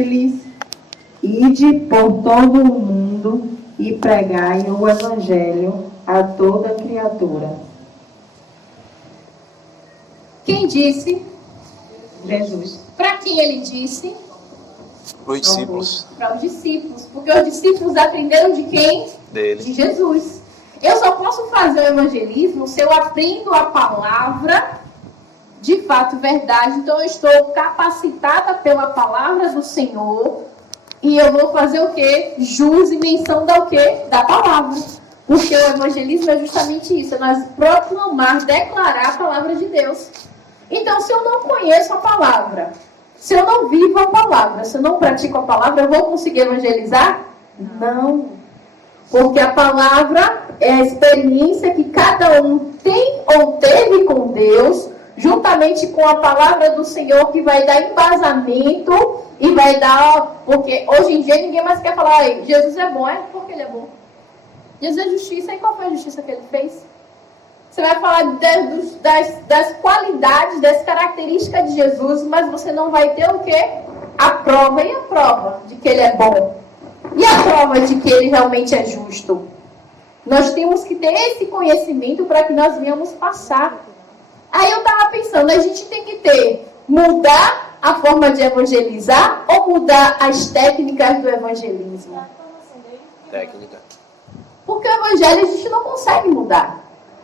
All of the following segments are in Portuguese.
disse-lhes: ide por todo o mundo e pregai o evangelho a toda criatura. Quem disse? Jesus. Para quem ele disse? Para os discípulos. Para os discípulos. Porque os discípulos aprenderam de quem? Dele. De Jesus. Eu só posso fazer o evangelismo se eu aprendo a palavra de fato, verdade. Então eu estou capacitada pela palavra do Senhor e eu vou fazer o quê? Jus e menção da o quê? Da palavra. Porque o evangelismo é justamente isso, é nós proclamar, declarar a palavra de Deus. Então, se eu não conheço a palavra, se eu não vivo a palavra, se eu não pratico a palavra, eu vou conseguir evangelizar? Não. Porque a palavra é a experiência que cada um tem ou teve com Deus, juntamente com a palavra do Senhor, que vai dar embasamento e vai dar... Porque hoje em dia ninguém mais quer falar, Jesus é bom, é porque ele é bom. Jesus é justiça, e qual foi a justiça que ele fez? Você vai falar das qualidades, das características de Jesus, mas você não vai ter o quê? A prova. E a prova de que ele é bom? E a prova de que ele realmente é justo? Nós temos que ter esse conhecimento para que nós venhamos passar. Aí eu estava pensando, a gente tem que mudar a forma de evangelizar ou mudar as técnicas do evangelismo? Técnica. Porque o evangelho a gente não consegue mudar.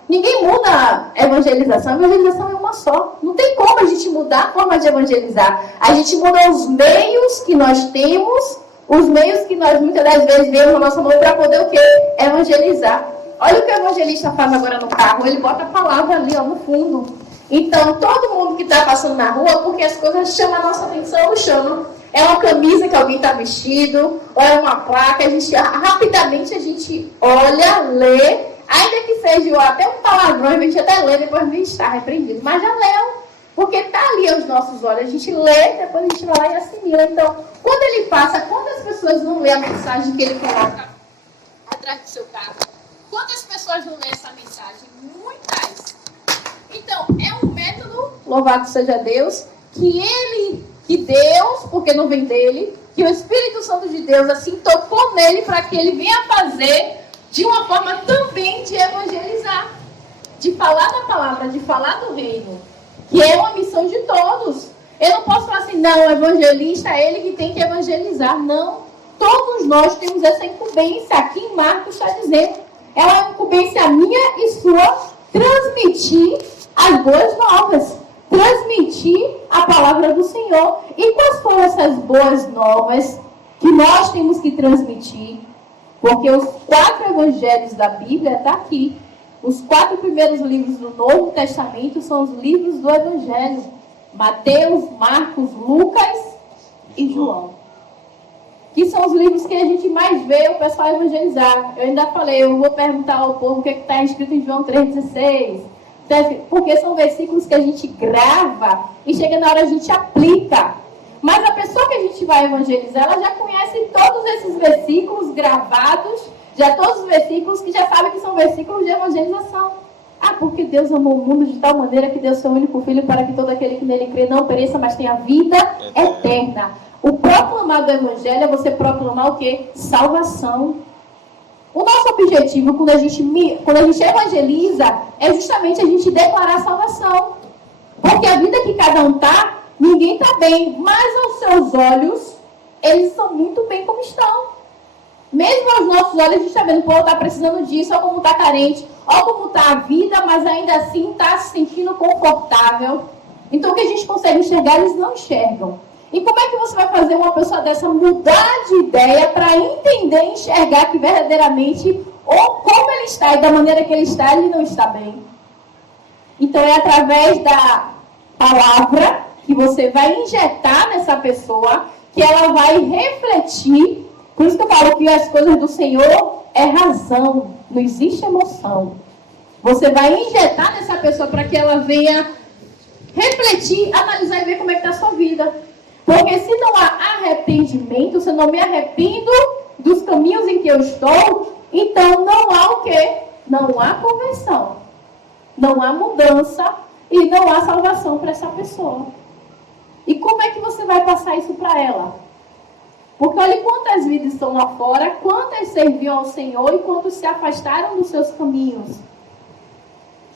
Ninguém muda a evangelização é uma só. Não tem como a gente mudar a forma de evangelizar. A gente muda os meios que nós temos, os meios que nós muitas das vezes vemos na nossa mão para poder o quê? Evangelizar. Olha o que o evangelista faz agora no carro. Ele bota a palavra ali, no fundo. Então, todo mundo que está passando na rua, porque as coisas chamam a nossa atenção, não chamam. É uma camisa que alguém está vestido, ou é uma placa, rapidamente a gente olha, lê, ainda que seja até um palavrão, a gente até lê, depois não está repreendido, mas já leu, porque está ali aos nossos olhos, a gente lê, depois a gente vai lá e assimila. Então, quando ele passa, quantas pessoas não lê a mensagem que ele coloca atrás do seu carro? Quantas pessoas não lê essa mensagem? Muitas. Então, é um método, louvado seja Deus, que Deus, porque não vem dele, que o Espírito Santo de Deus assim tocou nele para que ele venha fazer de uma forma também de evangelizar, de falar da palavra, de falar do reino, que é uma missão de todos. Eu não posso falar assim, não, o evangelista é ele que tem que evangelizar. Não, todos nós temos essa incumbência. Aqui em Marcos está dizendo, é uma incumbência minha e sua, transmitir as boas novas, transmitir a palavra do Senhor. E quais foram essas boas novas que nós temos que transmitir? Porque os 4 evangelhos da Bíblia estão aqui. Os 4 primeiros livros do Novo Testamento são os livros do Evangelho. Mateus, Marcos, Lucas e João. Que são os livros que a gente mais vê o pessoal evangelizar. Eu ainda falei, eu vou perguntar ao povo o que está escrito em João 3,16. Porque são versículos que a gente grava e chega na hora a gente aplica. Mas a pessoa que a gente vai evangelizar, ela já conhece todos esses versículos gravados, já todos os versículos que já sabe que são versículos de evangelização. Porque Deus amou o mundo de tal maneira que deu seu único filho para que todo aquele que nele crê não pereça, mas tenha vida eterna. O proclamar do evangelho é você proclamar o quê? Salvação. O nosso objetivo, quando a gente evangeliza, é justamente a gente declarar a salvação. Porque a vida que cada um está, ninguém está bem. Mas aos seus olhos, eles estão muito bem como estão. Mesmo aos nossos olhos, a gente está vendo, pô, está precisando disso, ou como está carente, ou como está a vida, mas ainda assim está se sentindo confortável. Então, o que a gente consegue enxergar, eles não enxergam. E como é que você vai fazer uma pessoa dessa mudar de ideia para entender e enxergar que verdadeiramente, ou como ele está e da maneira que ele está, ele não está bem? Então é através da palavra que você vai injetar nessa pessoa, que ela vai refletir. Por isso que eu falo que as coisas do Senhor é razão, não existe emoção. Você vai injetar nessa pessoa para que ela venha refletir, analisar e ver como é que está a sua vida. Porque se não há arrependimento, se eu não me arrependo dos caminhos em que eu estou, então não há o quê? Não há conversão. Não há mudança e não há salvação para essa pessoa. E como é que você vai passar isso para ela? Porque olha quantas vidas estão lá fora, quantas serviam ao Senhor e quantos se afastaram dos seus caminhos.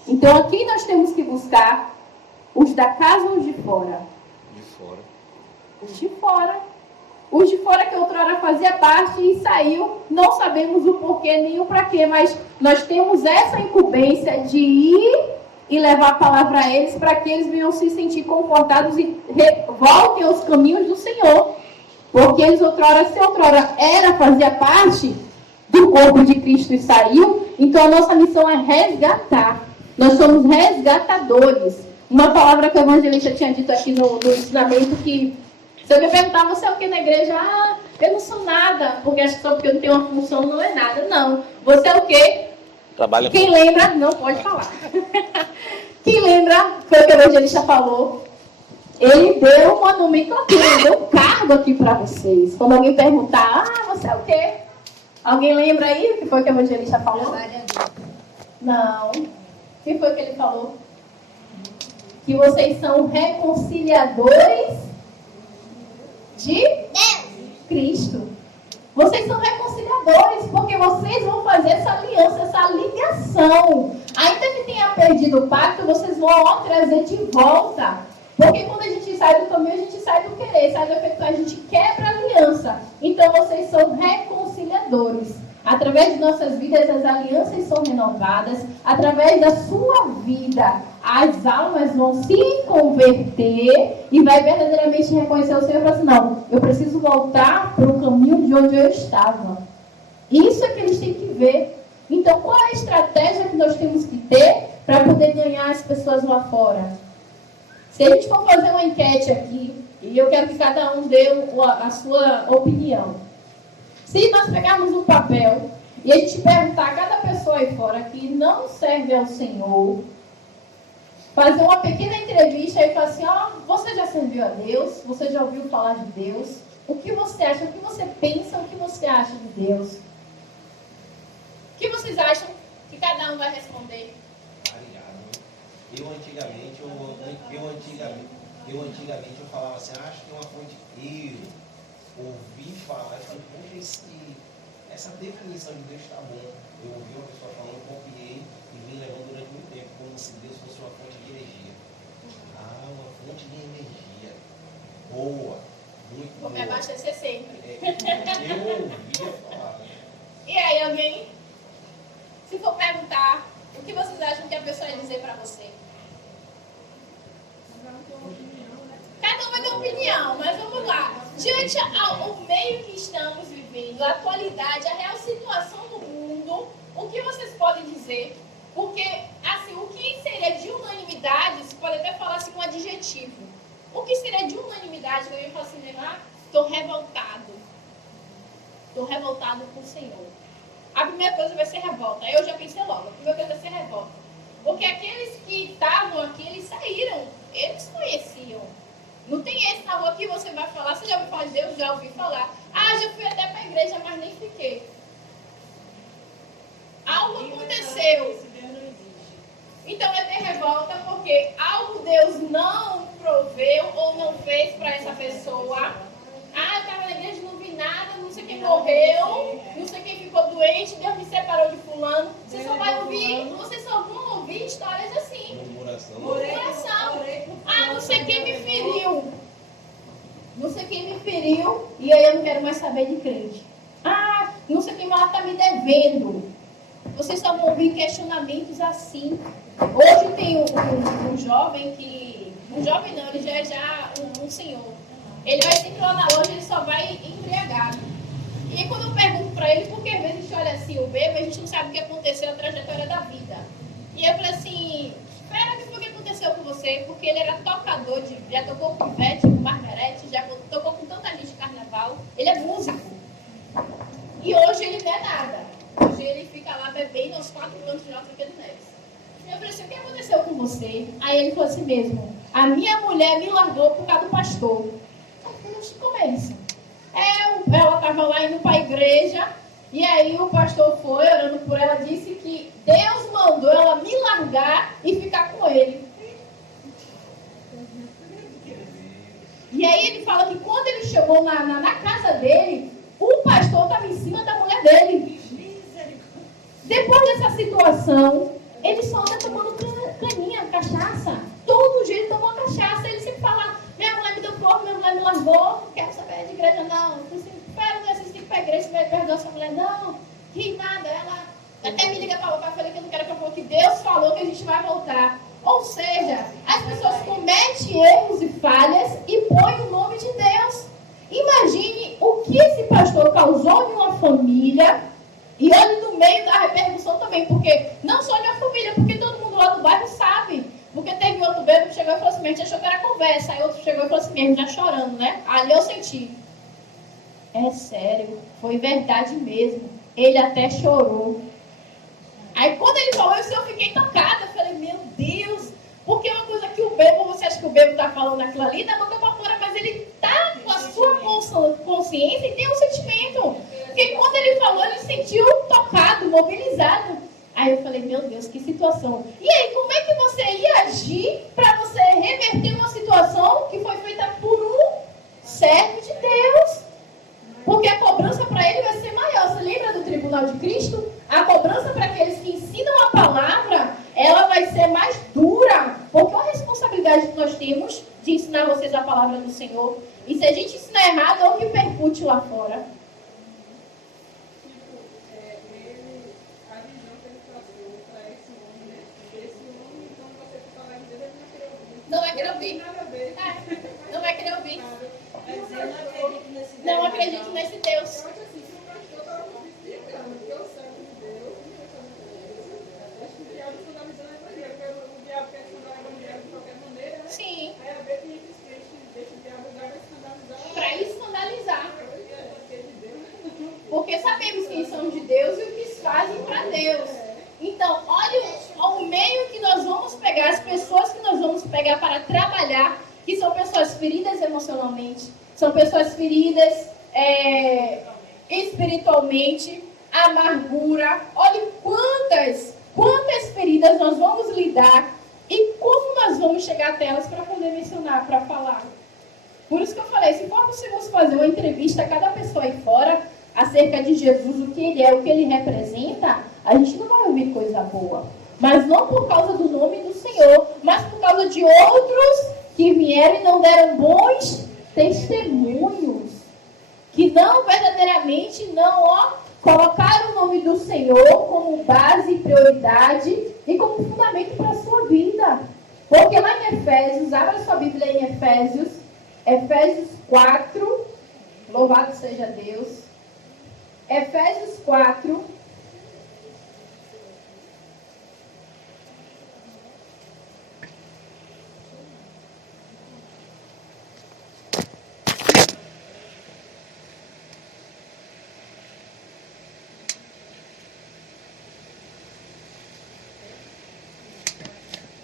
Então aqui nós temos que buscar os da casa ou os de fora? De fora. Os de fora. Os de fora que outrora fazia parte e saiu, não sabemos o porquê nem o para quê, mas nós temos essa incumbência de ir e levar a palavra a eles para que eles venham se sentir confortados e voltem aos caminhos do Senhor. Porque eles outrora, se outrora fazia parte do corpo de Cristo e saiu, então a nossa missão é resgatar. Nós somos resgatadores. Uma palavra que o evangelista tinha dito aqui no ensinamento que se eu me perguntar, você é o que na igreja? Ah, eu não sou nada, porque acho que só porque eu não tenho uma função não é nada. Não. Você é o quê? Trabalha. Quem lembra, não pode falar. Quem lembra, foi o que o evangelista falou. Ele deu uma nomenclatura, ele deu um cargo aqui para vocês. Quando alguém perguntar, você é o quê? Alguém lembra aí o que foi que o evangelista falou? Não. O que foi que ele falou? Que vocês são reconciliadores de Cristo. Vocês são reconciliadores, porque vocês vão fazer essa aliança, essa ligação. Ainda que tenha perdido o pacto, vocês vão trazer de volta. Porque quando a gente sai do caminho, a gente sai do querer, sai do efetuar, a gente quebra a aliança. Então vocês são reconciliadores. Através de nossas vidas, as alianças são renovadas. Através da sua vida, as almas vão se converter e vai verdadeiramente reconhecer o Senhor e falar assim, não, eu preciso voltar para o caminho de onde eu estava. Isso é que eles têm que ver. Então, qual é a estratégia que nós temos que ter para poder ganhar as pessoas lá fora? Se a gente for fazer uma enquete aqui, e eu quero que cada um dê a sua opinião. Se nós pegarmos um papel e a gente perguntar a cada pessoa aí fora que não serve ao Senhor, fazer uma pequena entrevista e falar assim, você já serviu a Deus? Você já ouviu falar de Deus? O que você acha? O que você pensa? O que você acha de Deus? O que vocês acham que cada um vai responder? Eu antigamente eu falava assim, acho que é uma fonte. Eu ouvi falar, eu falei, poxa, essa definição de Deus está bom. Eu ouvi uma pessoa falando, copiei e vim levando durante muito tempo, como se Deus fosse uma fonte de energia. Uma fonte de energia. Boa, muito boa. Vou me abastecer sempre. Eu ouvia falar. E aí, alguém? Se for perguntar, o que vocês acham que a pessoa ia dizer para você? Cada um vai ter uma opinião, mas vamos lá. Diante ao meio que estamos vivendo, a atualidade, a real situação do mundo, o que vocês podem dizer? Porque, assim, o que seria de unanimidade, se pode até falar assim com um adjetivo. O que seria de unanimidade, que eu ia falar assim, estou revoltado. Estou revoltado com o Senhor. A primeira coisa vai ser revolta. Aí eu já pensei logo, a primeira coisa vai ser revolta. Porque aqueles que estavam aqui, eles saíram. Eles conheciam. Não tem esse na rua que você vai falar, você já ouviu falar de Deus? Já ouvi falar. Já fui até para a igreja, mas nem fiquei. Algo aconteceu. Então vai ter revolta porque algo Deus não proveu ou não fez para essa pessoa. Eu estava na igreja, não vi nada, não sei quem morreu, não sei quem ficou doente, Deus me separou de fulano. Vocês só vão ouvir histórias assim. Murmuração. Não sei quem me feriu. Não sei quem me feriu e aí eu não quero mais saber de crente. Não sei quem lá está me devendo. Vocês só vão ouvir questionamentos assim. Hoje tem um jovem que... Um jovem não, ele já é um senhor. Ele vai sempre lá na loja, ele só vai embriagado. E aí quando eu pergunto pra ele, porque às vezes a gente olha assim, o bêbado, a gente não sabe o que aconteceu na trajetória da vida. E eu falei assim, espera, o que foi que aconteceu com você? Porque ele era tocador, já tocou com Ivete, com Margarete, já tocou com tanta gente de carnaval. Ele é músico. E hoje ele não é nada. Hoje ele fica lá bebendo aos 4 cantos de Nova Pedro Neves. E eu falei assim, o que aconteceu com você? Aí ele falou assim mesmo, a minha mulher me largou por causa do pastor. Como é isso? Ela estava lá indo para a igreja e aí o pastor foi orando por ela, disse que Deus mandou ela me largar e ficar com ele. E aí ele fala que quando ele chegou na casa casa dele, o pastor estava em cima da mulher dele. Depois dessa situação, ele só anda tomando caninha, cachaça. Todo dia ele tomou cachaça. Ele sempre fala, minha mulher me deu corpo, minha mulher me largou, não quero saber de igreja não. Espera, não assistir para a igreja, você vai perdoar sua mulher. Não, que nada, ela até me liga para voltar, falei que eu não quero que eu volte, que Deus falou que a gente vai voltar. Ou seja, as pessoas cometem erros e falhas e põem o nome de Deus. Imagine o que esse pastor causou em uma família. E olhe no meio da repercussão também, porque não só minha família, porque todo mundo lá do bairro sabe. Porque teve outro bêbado que chegou e falou assim, a gente achou que era conversa. Aí outro chegou e falou assim, mesmo, já chorando, né? Ali eu senti. É sério, foi verdade mesmo. Ele até chorou. Aí quando ele falou isso, eu fiquei tocada. Eu falei, meu Deus, porque é uma coisa que o bêbado, você acha que o bêbado está falando aquilo ali, da boca para fora, mas ele está com a sua consciência e tem um sentimento. Porque quando ele falou, ele se sentiu tocado, mobilizado. Aí eu falei, meu Deus, que situação. E aí, como é que você ia agir para você reverter uma situação que foi feita por um servo de Deus? Porque a cobrança para ele vai ser maior. Você lembra do tribunal de Cristo? A cobrança para aqueles que ensinam a palavra, ela vai ser mais dura. Porque a responsabilidade que nós temos de ensinar vocês a palavra do Senhor. E se a gente ensinar errado, é o que percute lá fora. Não vai querer ouvir. Não vai querer ouvir. Não acredito nesse Deus. Sim. Para escandalizar. Porque sabemos quem são de Deus e o que fazem para Deus. Então, olha o meio que nós vamos pegar, as pessoas que nós vamos pegar para trabalhar, que são pessoas feridas emocionalmente, são pessoas feridas espiritualmente, amargura. Olha quantas feridas nós vamos lidar e como nós vamos chegar até elas para poder mencionar, para falar. Por isso que eu falei, se formos fazer uma entrevista a cada pessoa aí fora, acerca de Jesus, o que ele é, o que ele representa, a gente não vai ouvir coisa boa. Mas não por causa do nome do Senhor, mas por causa de outros que vieram e não deram bons testemunhos. Que não verdadeiramente não colocaram o nome do Senhor como base, prioridade e como fundamento para a sua vida. Porque lá em Efésios, abra sua Bíblia em Efésios 4, louvado seja Deus. Efésios 4,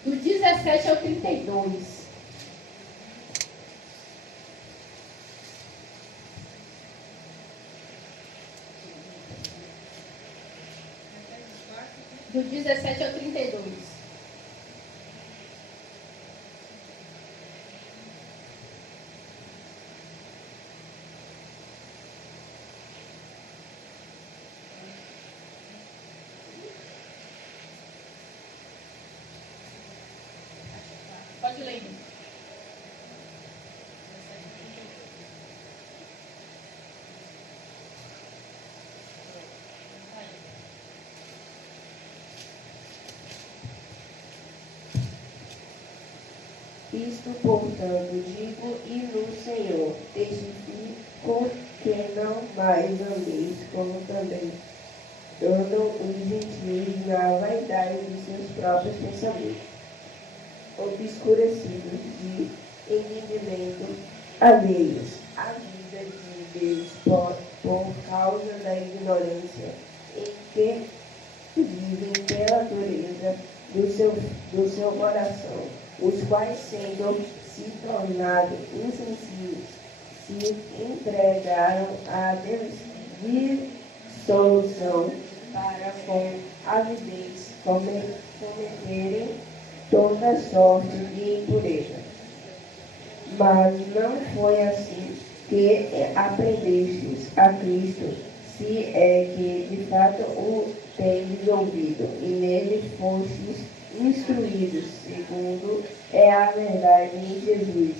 do 17 ao 32. Do 17 ao 32. Pode ler. Isto, portanto, digo e no Senhor, testifico que não mais andeis como também andam os gentios na vaidade de seus próprios pensamentos, obscurecidos de entendimento alheios à vida de Deus por causa da ignorância em que vivem pela dureza do seu coração, os quais, sendo se tornados insensíveis, se entregaram à dissolução para com avidez cometerem toda sorte de impureza. Mas não foi assim que aprendeste a Cristo, se é que de fato o tendes ouvido, e nele fostes instruídos, segundo é a verdade em Jesus,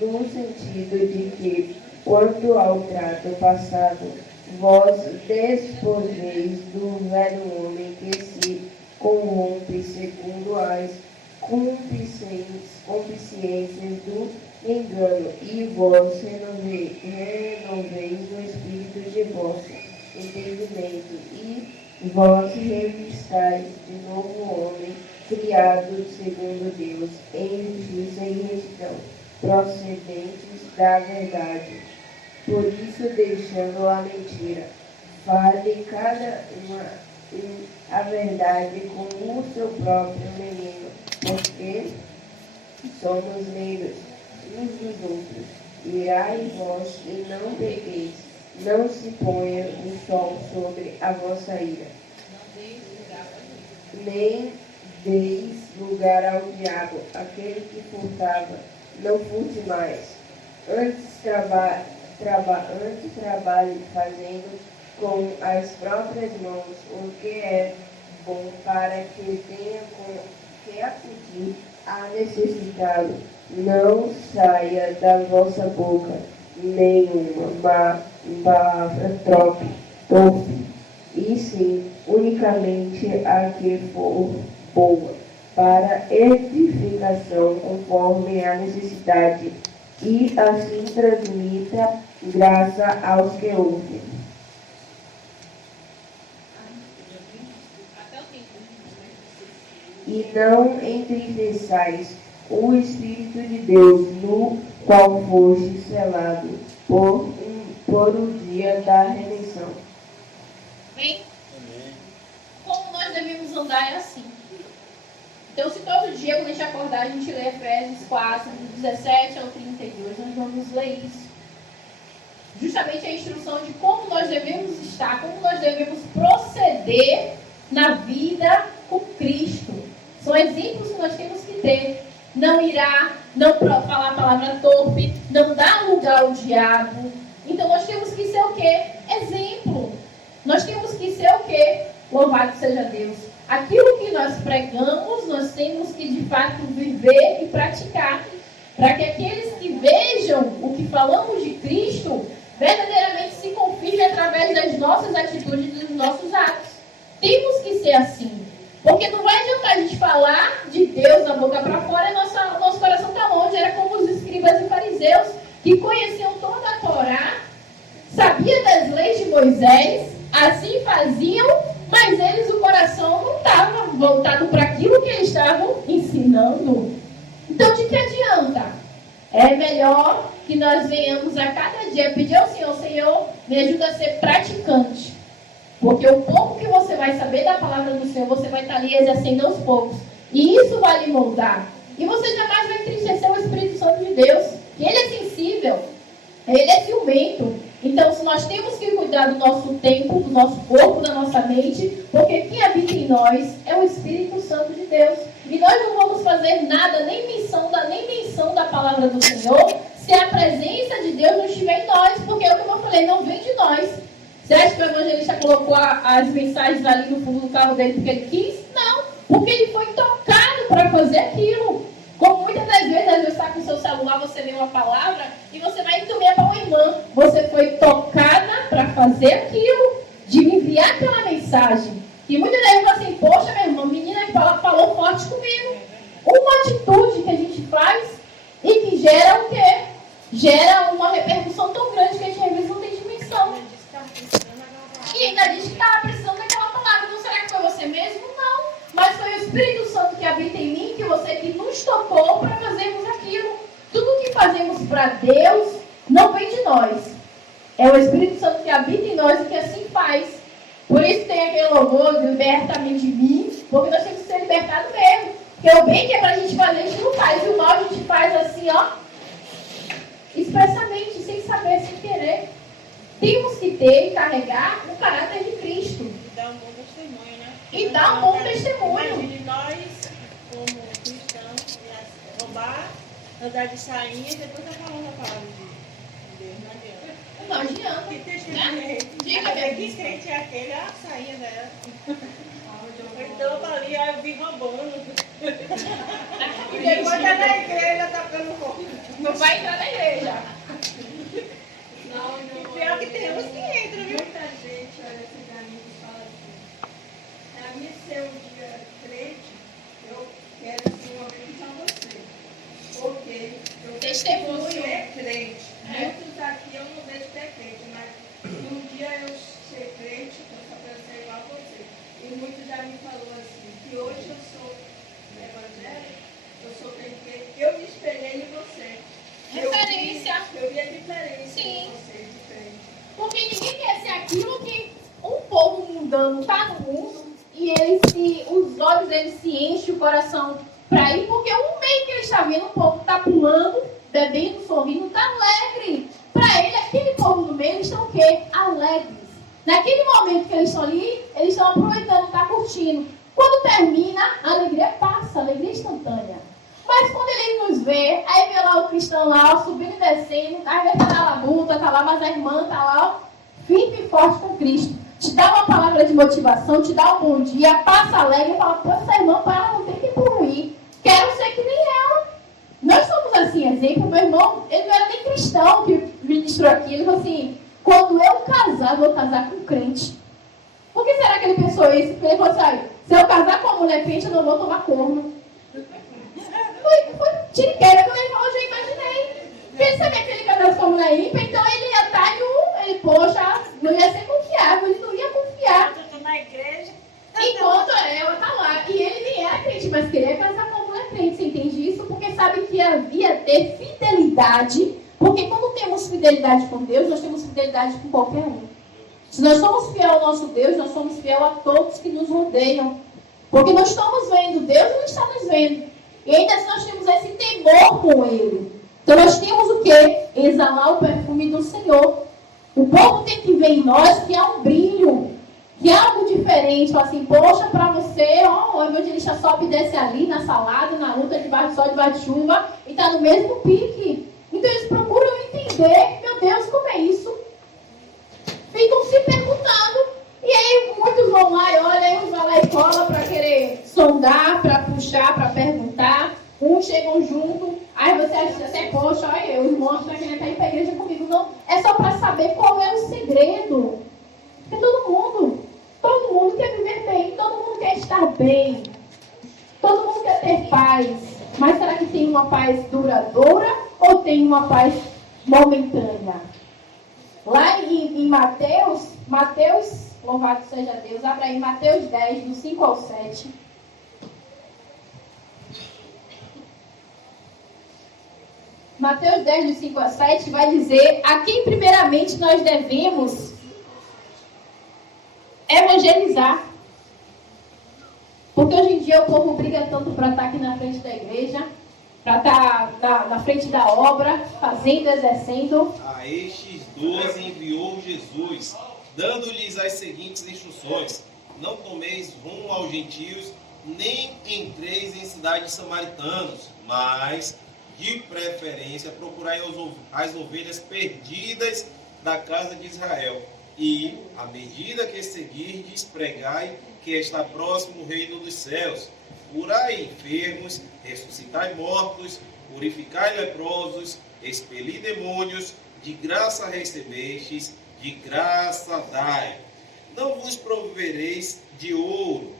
no sentido de que, quanto ao trato passado, vós despojeis do velho homem que se corrompe segundo as concupiscências do engano, e vós renoveis o espírito de vosso entendimento, e vós revistais de novo homem, criado segundo Deus, em justiça e retidão, procedentes da verdade. Por isso, deixando a mentira, fale cada uma a verdade com o seu próprio menino, porque somos membros uns dos outros. Irai vós e não pequeis, não se ponha o sol sobre a vossa ira, nem deis lugar ao diabo. Aquele que furtava, não furte mais, antes trabalhe fazendo com as próprias mãos o que é bom, para que tenha com que acudir a necessitado. Não saia da vossa boca nenhuma palavra torpe, e sim unicamente a que for boa, para edificação conforme a necessidade, e assim transmita graça aos que ouvem. E não entristeçais o Espírito de Deus, no qual foste selado por o dia da redenção. Bem, como nós devemos andar é assim. Então, se todo dia, quando a gente acordar, a gente lê Efésios 4, do 17 ao 32, nós vamos ler isso. Justamente a instrução de como nós devemos estar, como nós devemos proceder na vida com Cristo. São exemplos que nós temos que ter. Não irá, não falar a palavra torpe, não dar lugar ao diabo. Então nós temos que ser o quê? Exemplo. Nós temos que ser o quê? Louvado seja Deus. Aquilo que nós pregamos, nós temos que de fato viver e praticar. Para que aqueles que vejam o que falamos de Cristo, verdadeiramente se confirmem através das nossas atitudes e dos nossos atos. Temos que ser assim. Porque não vai adiantar a gente falar de Deus da boca para fora e nosso coração está longe. Era como os escribas e fariseus, que conheciam toda a Torá, sabiam das leis de Moisés, assim faziam, mas eles, o coração não estava voltado para aquilo que eles estavam ensinando. Então, de que adianta? É melhor que nós venhamos a cada dia pedir ao Senhor: Senhor, me ajuda a ser praticante. Porque o pouco que você vai saber da palavra do Senhor, você vai estar ali exercendo aos poucos. E isso vai lhe moldar. E você jamais vai entristecer o Espírito Santo de Deus. Que ele é sensível. Ele é ciumento. Então, se nós temos que cuidar do nosso tempo, do nosso corpo, da nossa mente, porque quem habita em nós é o Espírito Santo de Deus. E nós não vamos fazer nada, nem menção da palavra do Senhor, se a presença de Deus não estiver em nós. Porque é o que eu falei, não vem de nós. Você acha que o evangelista colocou as mensagens ali no fundo do carro dele porque ele quis? Não, porque ele foi tocado para fazer aquilo. Como muitas das vezes, às vezes está com o seu celular, você lê uma palavra e você vai encaminhar para uma irmã. Você foi tocada para fazer aquilo, de enviar aquela mensagem. E muitas das vezes fala assim: poxa, minha irmã, a menina falou forte comigo. Uma atitude que a gente faz e que gera o quê? Gera uma repercussão tão grande que a gente às vezes não tem dimensão. E ainda diz que estava precisando daquela palavra. Não será que foi você mesmo? Não. Mas foi o Espírito Santo que habita em mim, que nos tocou para fazermos aquilo. Tudo que fazemos para Deus não vem de nós. É o Espírito Santo que habita em nós e que assim faz. Por isso tem aquele louvor: liberta-me de mim, porque nós temos que ser libertados mesmo. Porque o bem que é para a gente fazer, a gente não faz. E o mal a gente faz assim, ó, expressamente, sem saber, sem querer. Temos que ter e carregar o caráter de Cristo. E dar um bom testemunho, né? E dar um bom testemunho. Imagine nós, como cristãos, roubar, andar de sainha e depois estar falando a palavra de Deus. Não adianta. Não, adianta. Que texto Né? que Diga, minha que bispa. crente é aquele? A sainha dela. Então tá ali, aí eu vi roubando. E depois tá na igreja tocando fogo. Não vai entrar na igreja. E pior que tem uns que entram, viu? Muita gente olha assim pra mim e fala assim, pra mim ser um dia crente, eu quero assim uma vez com você. Porque eu Testemunho. você é crente. Muitos aqui eu não vejo que é crente, mas se um dia eu ser crente, eu só quero ser igual a você. E muitos já me falou assim, que hoje eu sou evangélico, eu sou crente, porque eu me espelhei em você. Referência. Eu vi a diferença Sim. em você, diferente. Porque ninguém quer ser aquilo que um povo mundano está no mundo e os olhos deles se enchem, o coração para ir, porque o meio que ele está vendo, o povo está pulando, bebendo, sorrindo, está alegre. Para ele, aquele povo no meio, eles estão o quê? Alegres. Naquele momento que eles estão ali, eles estão aproveitando, está curtindo. Quando termina, a alegria passa, a alegria instantânea. Mas quando ele nos vê, aí vê lá o cristão lá, ó, subindo e descendo, aí vê que tá lá a luta, tá lá, mas a irmã tá lá, ó, firme e forte com Cristo. Te dá uma palavra de motivação, te dá um bom dia, passa alegre e fala, pô, essa irmã, para ela não tem tempo ruim. Quero ser que nem ela. Nós somos assim, exemplo, meu irmão, ele não era nem cristão que ministrou aqui, ele falou assim, quando eu casar, vou casar com um crente. Por que será que ele pensou isso? Porque ele falou assim, se eu casar com uma mulher crente, eu não vou tomar corno. Foi tiriqueira, quando ele falou, eu já imaginei. Porque ele sabia que ele casasse com a mulher ímpia, então ele ia estar em ele, poxa, não ia ser confiável, ele não ia confiar. Eu tô na igreja. Enquanto ela tá lá. E ele nem era crente, mas queria casar com a mulher crente. Você entende isso? Porque sabe que havia ter fidelidade. Porque quando temos fidelidade com Deus, nós temos fidelidade com qualquer um. Se nós somos fiel ao nosso Deus, nós somos fiel a todos que nos rodeiam. Porque nós estamos vendo Deus e Ele está nos vendo. E ainda assim nós temos esse temor com Ele. Então nós temos o quê? Exalar o perfume do Senhor. O povo tem que ver em nós que há um brilho, que há algo diferente. Fala assim, poxa, para você, ó, o evangelista sobe e desce ali na salada, na luta, debaixo do sol, debaixo de chuva, e está no mesmo pique. Então eles procuram entender, meu Deus, como é isso? Ficam se perguntando. E aí muitos vão lá e olham, aí uns vão lá e colam para querer sondar, para puxar, para perguntar. Uns chegam junto, aí você acha até, poxa, olha, os irmãos estão querendo ir para a igreja comigo. Não, é só para saber qual é o segredo. Porque todo mundo quer viver bem, todo mundo quer estar bem. Todo mundo quer ter paz. Mas será que tem uma paz duradoura ou tem uma paz momentânea? Lá em Mateus, louvado seja Deus, abra aí Mateus 10, do 5 ao 7. Mateus 10, do 5 ao 7, vai dizer a quem primeiramente nós devemos evangelizar. Porque hoje em dia o povo briga tanto para estar aqui na frente da igreja, para estar na frente da obra, fazendo, exercendo. A estes 12 enviou Jesus, dando-lhes as seguintes instruções: não tomeis rumo aos gentios, nem entreis em cidades samaritanos, mas, de preferência, procurai as ovelhas perdidas da casa de Israel. E, à medida que seguirdes, pregai que está próximo o reino dos céus. Curai enfermos, ressuscitai mortos, purificai leprosos, expeli demônios, de graça recebestes, de graça dai. Não vos provereis de ouro,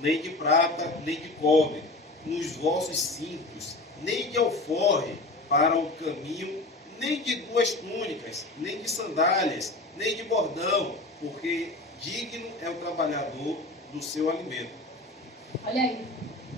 nem de prata, nem de cobre, nos vossos cintos, nem de alforje para o caminho, nem de 2 túnicas, nem de sandálias, nem de bordão, porque digno é o trabalhador do seu alimento. Olha aí.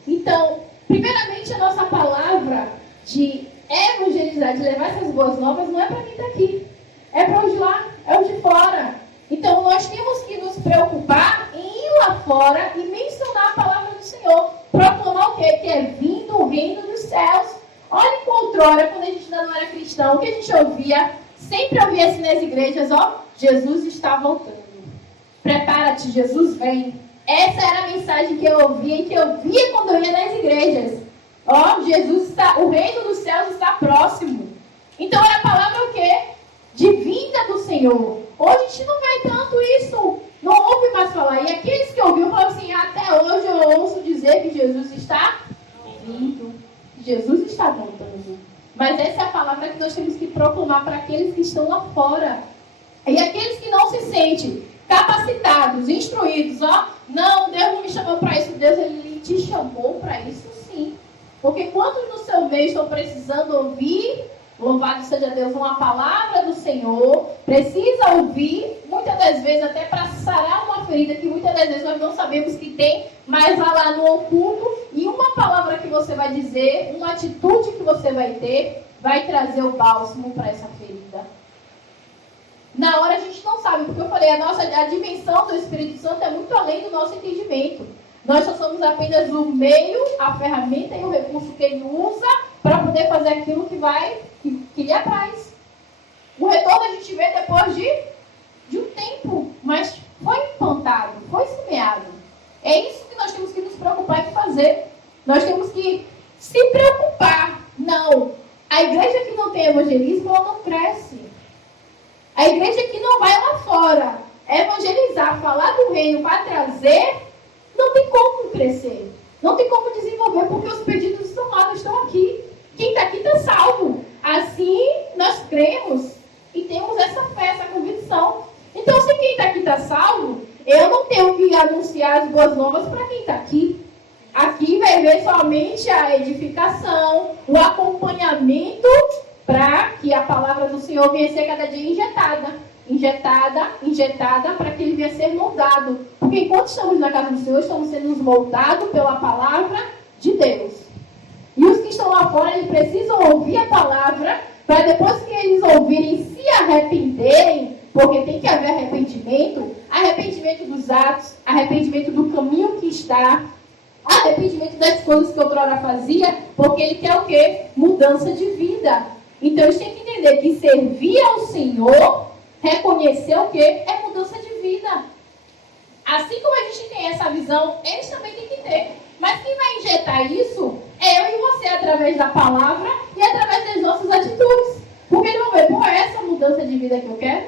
Então, primeiramente a nossa palavra de evangelizar, de levar essas boas novas, não é para quem está aqui. É para os de lá, é os de fora. Então, nós temos que nos preocupar em ir lá fora e mencionar a palavra do Senhor. Proclamar o quê? Que é vindo o reino dos céus. Olha que outrora, quando a gente ainda não era cristão, o que a gente ouvia, sempre ouvia assim nas igrejas, ó, Jesus está voltando. Prepara-te, Jesus vem. Essa era a mensagem que eu ouvia e que eu via quando eu ia nas igrejas. Ó, Jesus está, o reino dos céus está próximo. Então era a palavra o quê? de vinda do Senhor. Hoje a gente não vê tanto isso, não ouve mais falar. E aqueles que ouviram falam assim, até hoje eu ouço dizer que Jesus está vindo, Jesus está voltando. Mas essa é a palavra que nós temos que proclamar para aqueles que estão lá fora. E aqueles que não se sentem capacitados, instruídos, não, Deus não me chamou para isso. Deus, Ele te chamou para isso sim. Porque quantos no seu meio estão precisando ouvir, louvado seja Deus, uma palavra do Senhor, precisa ouvir, muitas das vezes até para sarar uma ferida que muitas das vezes nós não sabemos que tem, mas vai lá no oculto e uma palavra que você vai dizer, uma atitude que você vai ter, vai trazer o bálsamo para essa ferida. Na hora a gente não sabe, porque eu falei, a dimensão do Espírito Santo é muito além do nosso entendimento. Nós só somos apenas o meio, a ferramenta e o recurso que ele usa para poder fazer aquilo que lhe apraz. O retorno a gente vê depois de um tempo, mas foi implantado, foi semeado. É isso que nós temos que nos preocupar em fazer. Nós temos que se preocupar. Não, a igreja que não tem evangelismo, ela não cresce. A igreja que não vai lá fora evangelizar, falar do reino para trazer, não tem como crescer. Não tem como desenvolver, porque os pedidos estão lá, não estão aqui. Quem está aqui está salvo. Assim nós cremos e temos essa fé, essa convicção. Então, se quem está aqui está salvo, eu não tenho que anunciar as boas novas para quem está aqui. Aqui vai ver somente a edificação, o acompanhamento para que a palavra do Senhor venha ser cada dia injetada, para que ele venha ser moldado. Porque enquanto estamos na casa do Senhor, estamos sendo moldados pela palavra de Deus. E os que estão lá fora, eles precisam ouvir a palavra, para depois que eles ouvirem, se arrependerem, porque tem que haver arrependimento dos atos, arrependimento do caminho que está, arrependimento das coisas que outrora fazia, porque ele quer o quê? Mudança de vida. Então, eles têm que entender que servir ao Senhor, reconhecer o quê? É mudança de vida. Assim como a gente tem essa visão, eles também têm que ter. Mas quem vai injetar isso é eu e você, através da palavra e através das nossas atitudes. Porque eles vão ver, é essa mudança de vida que eu quero?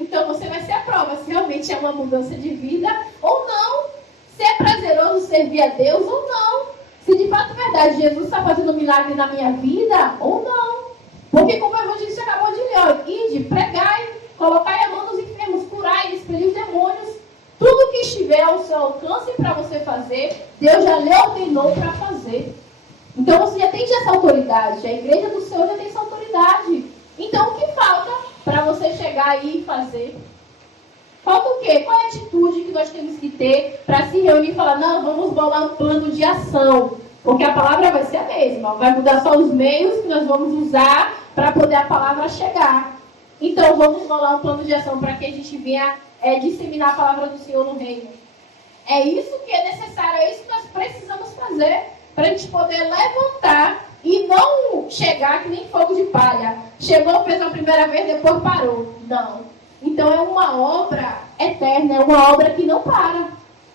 Então, você vai ser a prova se realmente é uma mudança de vida ou não. Se é prazeroso servir a Deus ou não. Se de fato é verdade, Jesus está fazendo um milagre na minha vida ou não. Porque como o evangelista acabou de ler, ide, pregai, colocai a mão nos enfermos, curai, expelir os demônios. Tudo que estiver ao seu alcance para você fazer, Deus já lhe ordenou para fazer. Então você já tem essa autoridade, a igreja do Senhor já tem essa autoridade. Então o que falta para você chegar aí e fazer? Falta o quê? Qual é a atitude que nós temos que ter para se reunir e falar, não, vamos bolar um plano de ação. Porque a palavra vai ser a mesma. Vai mudar só os meios que nós vamos usar para poder a palavra chegar. Então, vamos bolar um plano de ação para que a gente venha disseminar a palavra do Senhor no reino. É isso que é necessário, é isso que nós precisamos fazer para a gente poder levantar e não chegar que nem fogo de palha. Chegou, fez a primeira vez, depois parou. Não. Então é uma obra eterna, é uma obra que não para.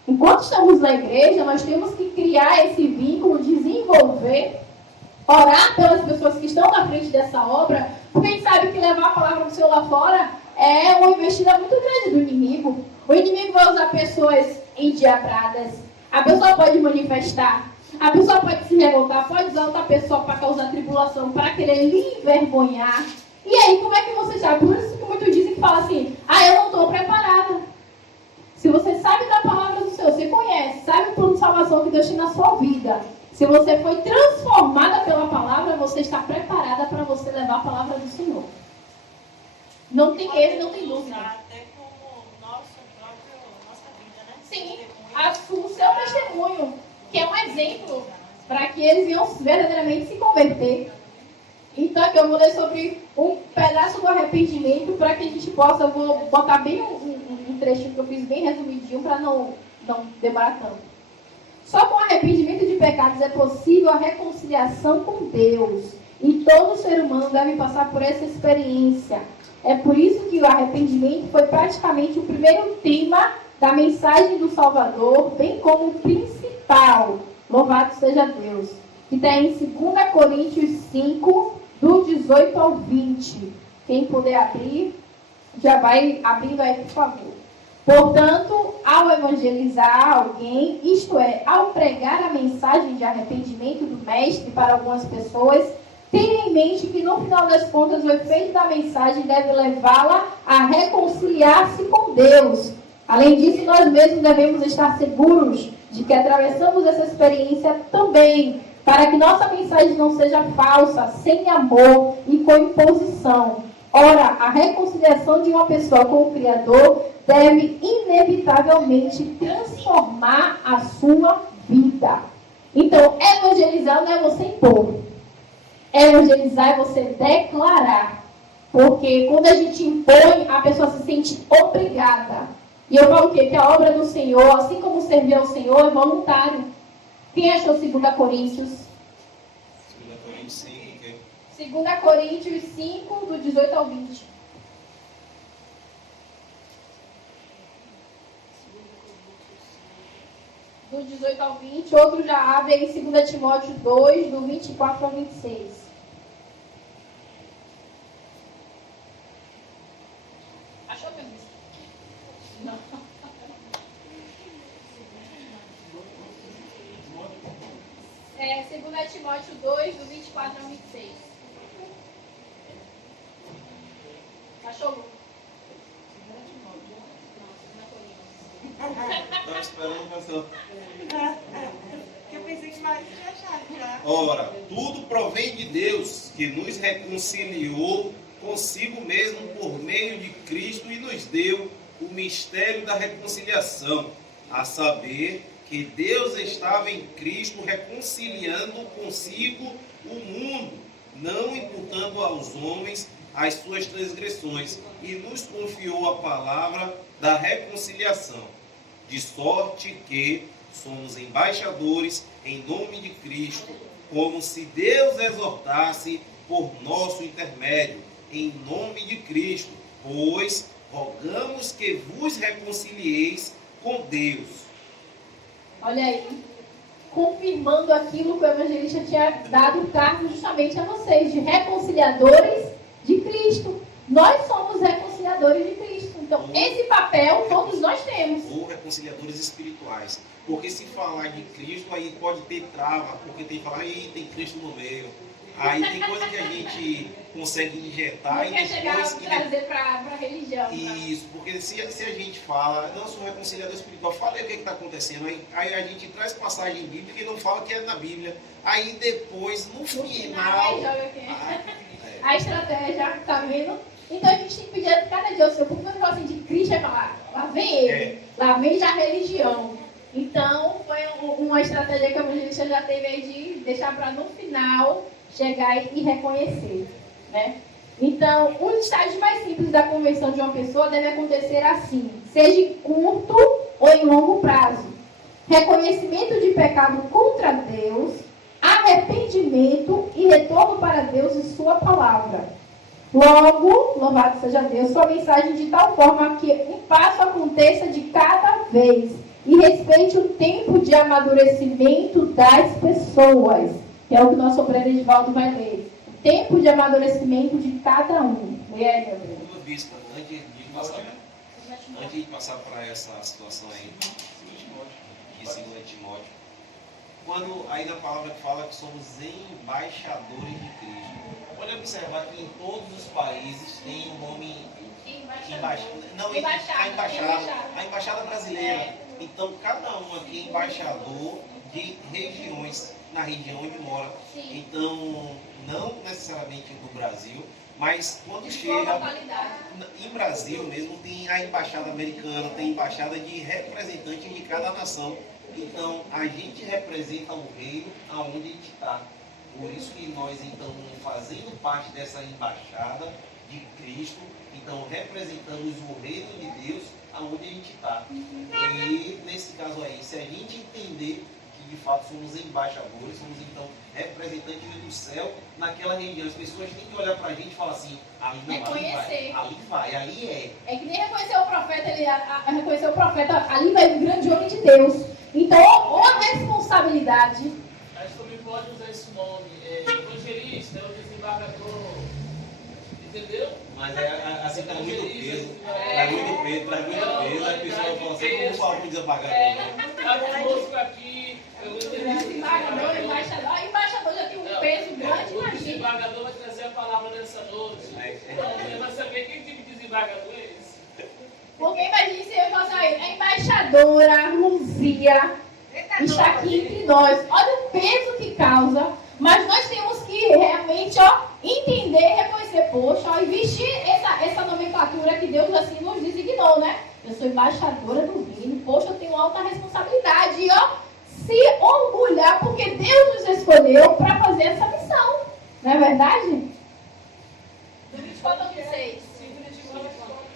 Enquanto estamos na igreja, nós temos que criar esse vínculo, desenvolver, orar pelas pessoas que estão na frente dessa obra, porque a gente sabe que levar a palavra do Senhor lá fora é uma investida muito grande do inimigo. O inimigo vai usar pessoas endiabradas, a pessoa pode manifestar, a pessoa pode se revoltar, pode usar outra pessoa para causar tribulação, para querer lhe envergonhar. E aí, como é que você sabe? Por isso que muitos dizem que falam assim, eu não estou preparada. Se você sabe da palavra do Senhor, você conhece, sabe o plano de salvação que Deus tem na sua vida. Se você foi transformada pela palavra, você está preparada para você levar a palavra do Senhor. Não tem erro, não tem dúvida. Até como nossa vida, né? Sim, o seu testemunho, que é um exemplo para que eles venham verdadeiramente se converter. Então aqui eu vou ler sobre um pedaço do arrependimento para que a gente possa, eu vou botar bem um trechinho que eu fiz bem resumidinho para não demorar tanto. Só com arrependimento de pecados é possível a reconciliação com Deus. E todo ser humano deve passar por essa experiência. É por isso que o arrependimento foi praticamente o primeiro tema da mensagem do Salvador, bem como o principal. Louvado seja Deus. Que está em 2 Coríntios 5, do 18 ao 20. Quem puder abrir, já vai abrindo aí, por favor. Portanto, ao evangelizar alguém, isto é, ao pregar a mensagem de arrependimento do Mestre para algumas pessoas, tenha em mente que, no final das contas, o efeito da mensagem deve levá-la a reconciliar-se com Deus. Além disso, nós mesmos devemos estar seguros de que atravessamos essa experiência também, para que nossa mensagem não seja falsa, sem amor e com imposição. Ora, a reconciliação de uma pessoa com o Criador deve inevitavelmente transformar a sua vida. Então, evangelizar não é você impor. Evangelizar é você declarar. Porque quando a gente impõe, a pessoa se sente obrigada. E eu falo o quê? Que a obra do Senhor, assim como servir ao Senhor, é voluntário. Quem achou 2 Coríntios? 2 Coríntios 5, ok? 2 Coríntios 5, do 18 ao 20. Do 18 ao 20, outro já abre em 2 Timóteo 2, do 24 ao 26. Achou mesmo? Não. É 2 Timóteo 2, do 24 ao 26. Achou? Estava esperando, mas não. Eu pensei que mais tinha achado já. Ora, tudo provém de Deus, que nos reconciliou consigo mesmo por meio de Cristo e nos deu o mistério da reconciliação, a saber que Deus estava em Cristo reconciliando consigo o mundo, não imputando aos homens as suas transgressões, e nos confiou a palavra da reconciliação, de sorte que somos embaixadores em nome de Cristo, como se Deus exortasse por nosso intermédio, em nome de Cristo, pois rogamos que vos reconcilieis com Deus. Olha aí, confirmando aquilo que o evangelista tinha dado o cargo justamente a vocês, de reconciliadores de Cristo. Nós somos reconciliadores de Cristo. Então, esse papel todos nós temos. Ou reconciliadores espirituais. Porque se falar de Cristo, aí pode ter trava, porque tem que falar, aí tem Cristo no meio. Aí tem coisa que a gente consegue injetar Não e quer chegar a depois... trazer para a religião. Isso, porque se a gente fala, não sou reconciliador espiritual, fala aí o que está acontecendo. Aí a gente traz passagem bíblica e não fala que é na Bíblia. Aí depois, no final... Aí joga aqui. A estratégia, tá vendo? Então a gente tem que pedir a cada dia o seu. Porque quando eu falo assim de Cristo, é falar, lá vem ele, lá vem já a religião. Então foi uma estratégia que a evangelista já teve aí de deixar para no final chegar e reconhecer, né? Então, um estágio mais simples da conversão de uma pessoa deve acontecer assim, seja em curto ou em longo prazo. Reconhecimento de pecado contra Deus, arrependimento e retorno para Deus e sua palavra. Logo, louvado seja Deus, sua mensagem de tal forma que um passo aconteça de cada vez e respeite o tempo de amadurecimento das pessoas, que é o que o nosso obreiro Edivaldo vai ler. O tempo de amadurecimento de cada um. E aí, meu Deus? Uma bispa, antes de passar para essa situação aí, de 2 Timóteo, quando aí na palavra que fala que somos embaixadores de Cristo, pode observar que em todos os países tem o nome a embaixada brasileira. Então cada um aqui é embaixador de regiões, na região onde mora. Então, não necessariamente do Brasil, mas quando chega em Brasil mesmo, tem a embaixada americana, tem a embaixada de representantes de cada nação. Então, a gente representa o reino aonde a gente está. Por isso que nós, então, fazendo parte dessa embaixada de Cristo, então, representamos o reino de Deus aonde a gente está. E, nesse caso aí, se a gente entender que, de fato, somos embaixadores, somos, então, representantes do céu naquela região, as pessoas têm que olhar para a gente e falar assim, ali não, ali vai, ali é. É que nem reconhecer o profeta, reconhecer o profeta, ali vai o grande homem de Deus. Então, ou a responsabilidade. A gente também pode usar esse nome, evangelista, é o desembargador, entendeu? Mas assim traz muito peso, traz muito peso, a pessoa fala assim, como falar com desembargador? Tá conosco aqui, Embaixador já tem um peso grande, o imagina. desembargador vai trazer a palavra nessa noite. Você vai saber que tipo de desembargador é esse. Porque imagine se eu falar aí, a embaixadora Luzia está aqui entre nós. Olha o peso que causa. Mas nós temos que realmente entender, reconhecer, poxa, e vestir essa nomenclatura que Deus assim nos designou, né? Eu sou embaixadora do reino, poxa, eu tenho alta responsabilidade. E se orgulhar, porque Deus nos escolheu para fazer essa missão. Não é verdade? Do 24 ao 26.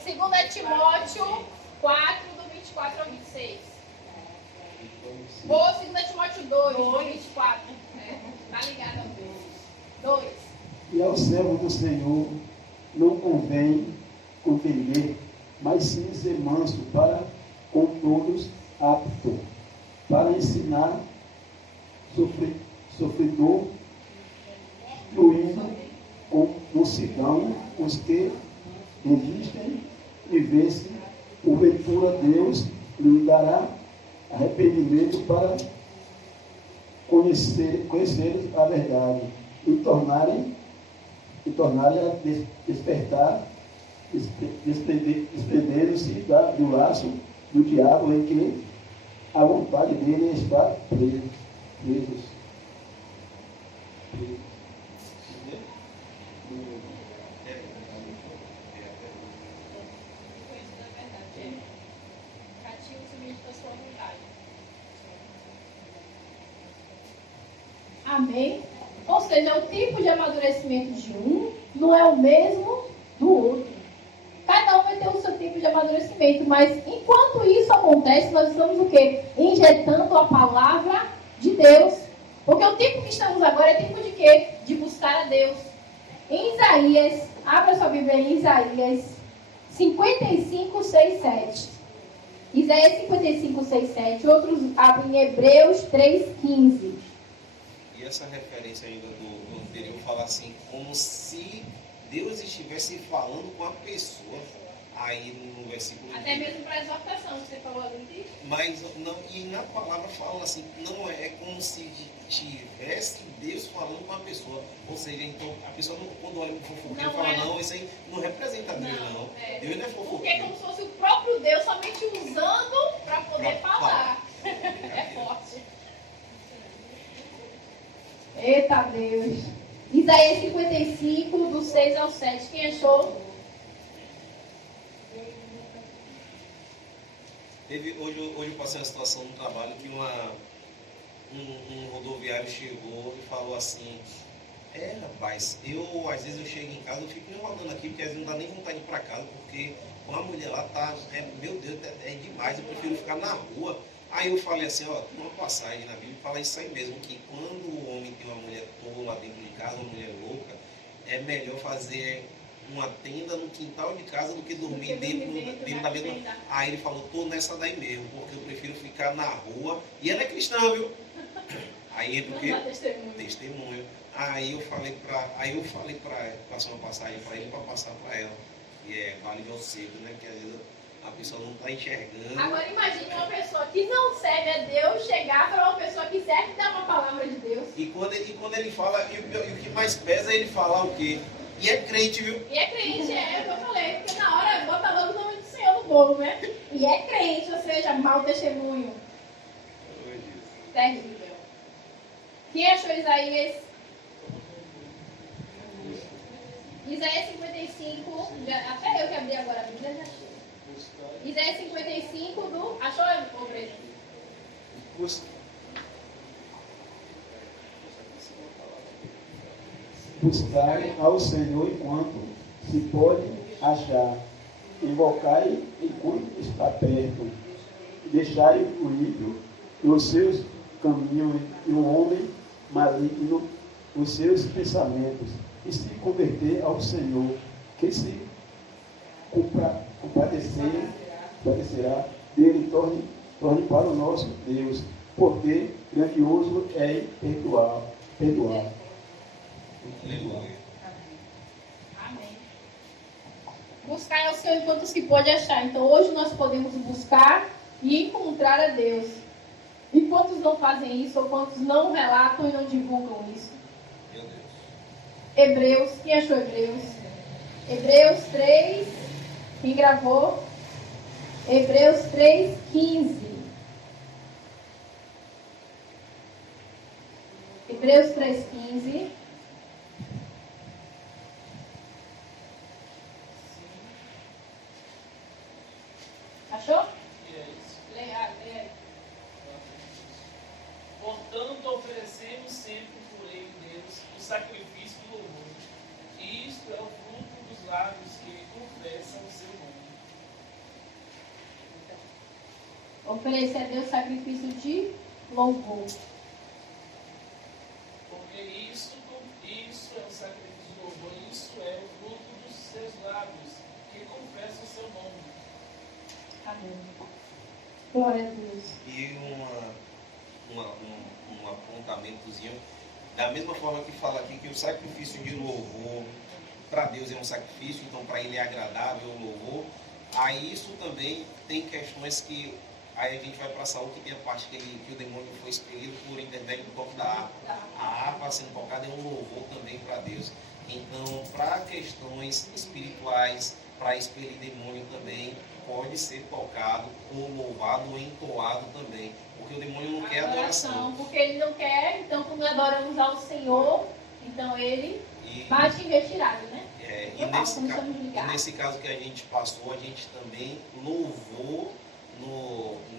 2 Timóteo 4, do 24 ao 26. Ou 2 Timóteo 2, do 24. Tá ligado ao 2. E ao servo do Senhor não convém contender, mas sim ser manso para com todos, apto para ensinar, sofredor, fluindo com mansidão os que resistem, e vê-se, porventura Deus lhe dará arrependimento para conhecer a verdade e tornarem a despertar, desprendendo-se do laço do diabo em que a vontade dele está presos. Amém? Ou seja, o tipo de amadurecimento de um não é o mesmo do outro. Cada um vai ter o seu tipo de amadurecimento, mas enquanto isso acontece, nós estamos o quê? Injetando a palavra de Deus. Porque o tempo que estamos agora é tempo de quê? De buscar a Deus. Em Isaías, abra sua Bíblia em Isaías 55, 6, 7. Isaías 55, 6, 7. Outros abrem em Hebreus 3, 15. E essa referência ainda do anterior fala assim, como se Deus estivesse falando com a pessoa. Aí no versículo Até mesmo para a exortação que você falou ali. Mas não, e na palavra fala assim, não é como se tivesse Deus falando com a pessoa. Ou seja, então a pessoa não, quando olha para o fofoqueiro fala, não, isso aí não representa Deus, não. Deus não é fofoqueiro. Porque é como se fosse o próprio Deus somente usando para poder falar. É forte. Eita Deus. Isaías 55, do 6 ao 7. Quem achou? Hoje eu passei uma situação no trabalho que um rodoviário chegou e falou assim, rapaz, às vezes eu chego em casa, eu fico me rodando aqui, porque às vezes não dá nem vontade de ir para casa, porque com a mulher lá tá, meu Deus, é demais, eu prefiro ficar na rua. Aí eu falei assim, tem uma passagem na Bíblia que fala isso aí mesmo, que quando o homem tem uma mulher tola dentro de casa, uma mulher louca, é melhor fazer uma tenda no quintal de casa do que dormir dentro da mesma. Aí ele falou, tô nessa daí mesmo, porque eu prefiro ficar na rua. E ela é cristã, viu? Aí porque testemunho. Aí eu falei para passar uma passagem para ele, para passar para ela. E vale de seco, né? Que às vezes a pessoa não está enxergando. Agora imagine uma pessoa que não serve a Deus chegar para uma pessoa que serve e dar uma palavra de Deus. E quando ele fala, e o que mais pesa é ele falar o quê? E é crente, viu? E é crente, é o que eu falei, porque na hora bota logo o nome do Senhor no bolo, né? E é crente, ou seja, mau testemunho. Terrível. Quem achou Isaías? Isaías 55, até eu que abri agora a Bíblia já achei. Isaías 55 do... Achou, obreiro? Buscai ao Senhor enquanto se pode achar. Invocai enquanto está perto. Deixai o ímpio nos seus caminhos e o homem maligno nos seus pensamentos. E se converter ao Senhor, que se compadecerá dele, torne para o nosso Deus, porque grandioso é perdoar. Aleluia. Amém. Buscar ao Senhor enquanto se pode achar. Então hoje nós podemos buscar e encontrar a Deus. E quantos não fazem isso, ou quantos não relatam e não divulgam isso? Meu Deus. Hebreus, quem achou Hebreus? Hebreus 3, quem gravou? Hebreus 3:15. Hebreus 3:15. Achou? Leia aí. Portanto, oferecemos sempre por ele, Deus, o sacrifício do louvor. E isto é o fruto dos lábios que confessam o seu nome. Oferecer a Deus sacrifício de louvor. Porque isso é o sacrifício do louvor, isso é o fruto dos seus lábios que confessam o seu nome. Amém. Glória a Deus. E um apontamentozinho, da mesma forma que fala aqui que o sacrifício de louvor para Deus é um sacrifício, então para ele é agradável o louvor, aí isso também tem questões que aí a gente vai para a saúde, que tem a parte que o demônio foi expelido por intermédio do toque da harpa. A harpa sendo tocada é um louvor também para Deus. Então, para questões espirituais, para expelir demônio também, pode ser tocado ou louvado ou entoado também. Porque o demônio não quer adoração. Porque ele não quer, então quando adoramos ao Senhor, então ele bate em retirada, né? E nesse caso que a gente passou, a gente também louvou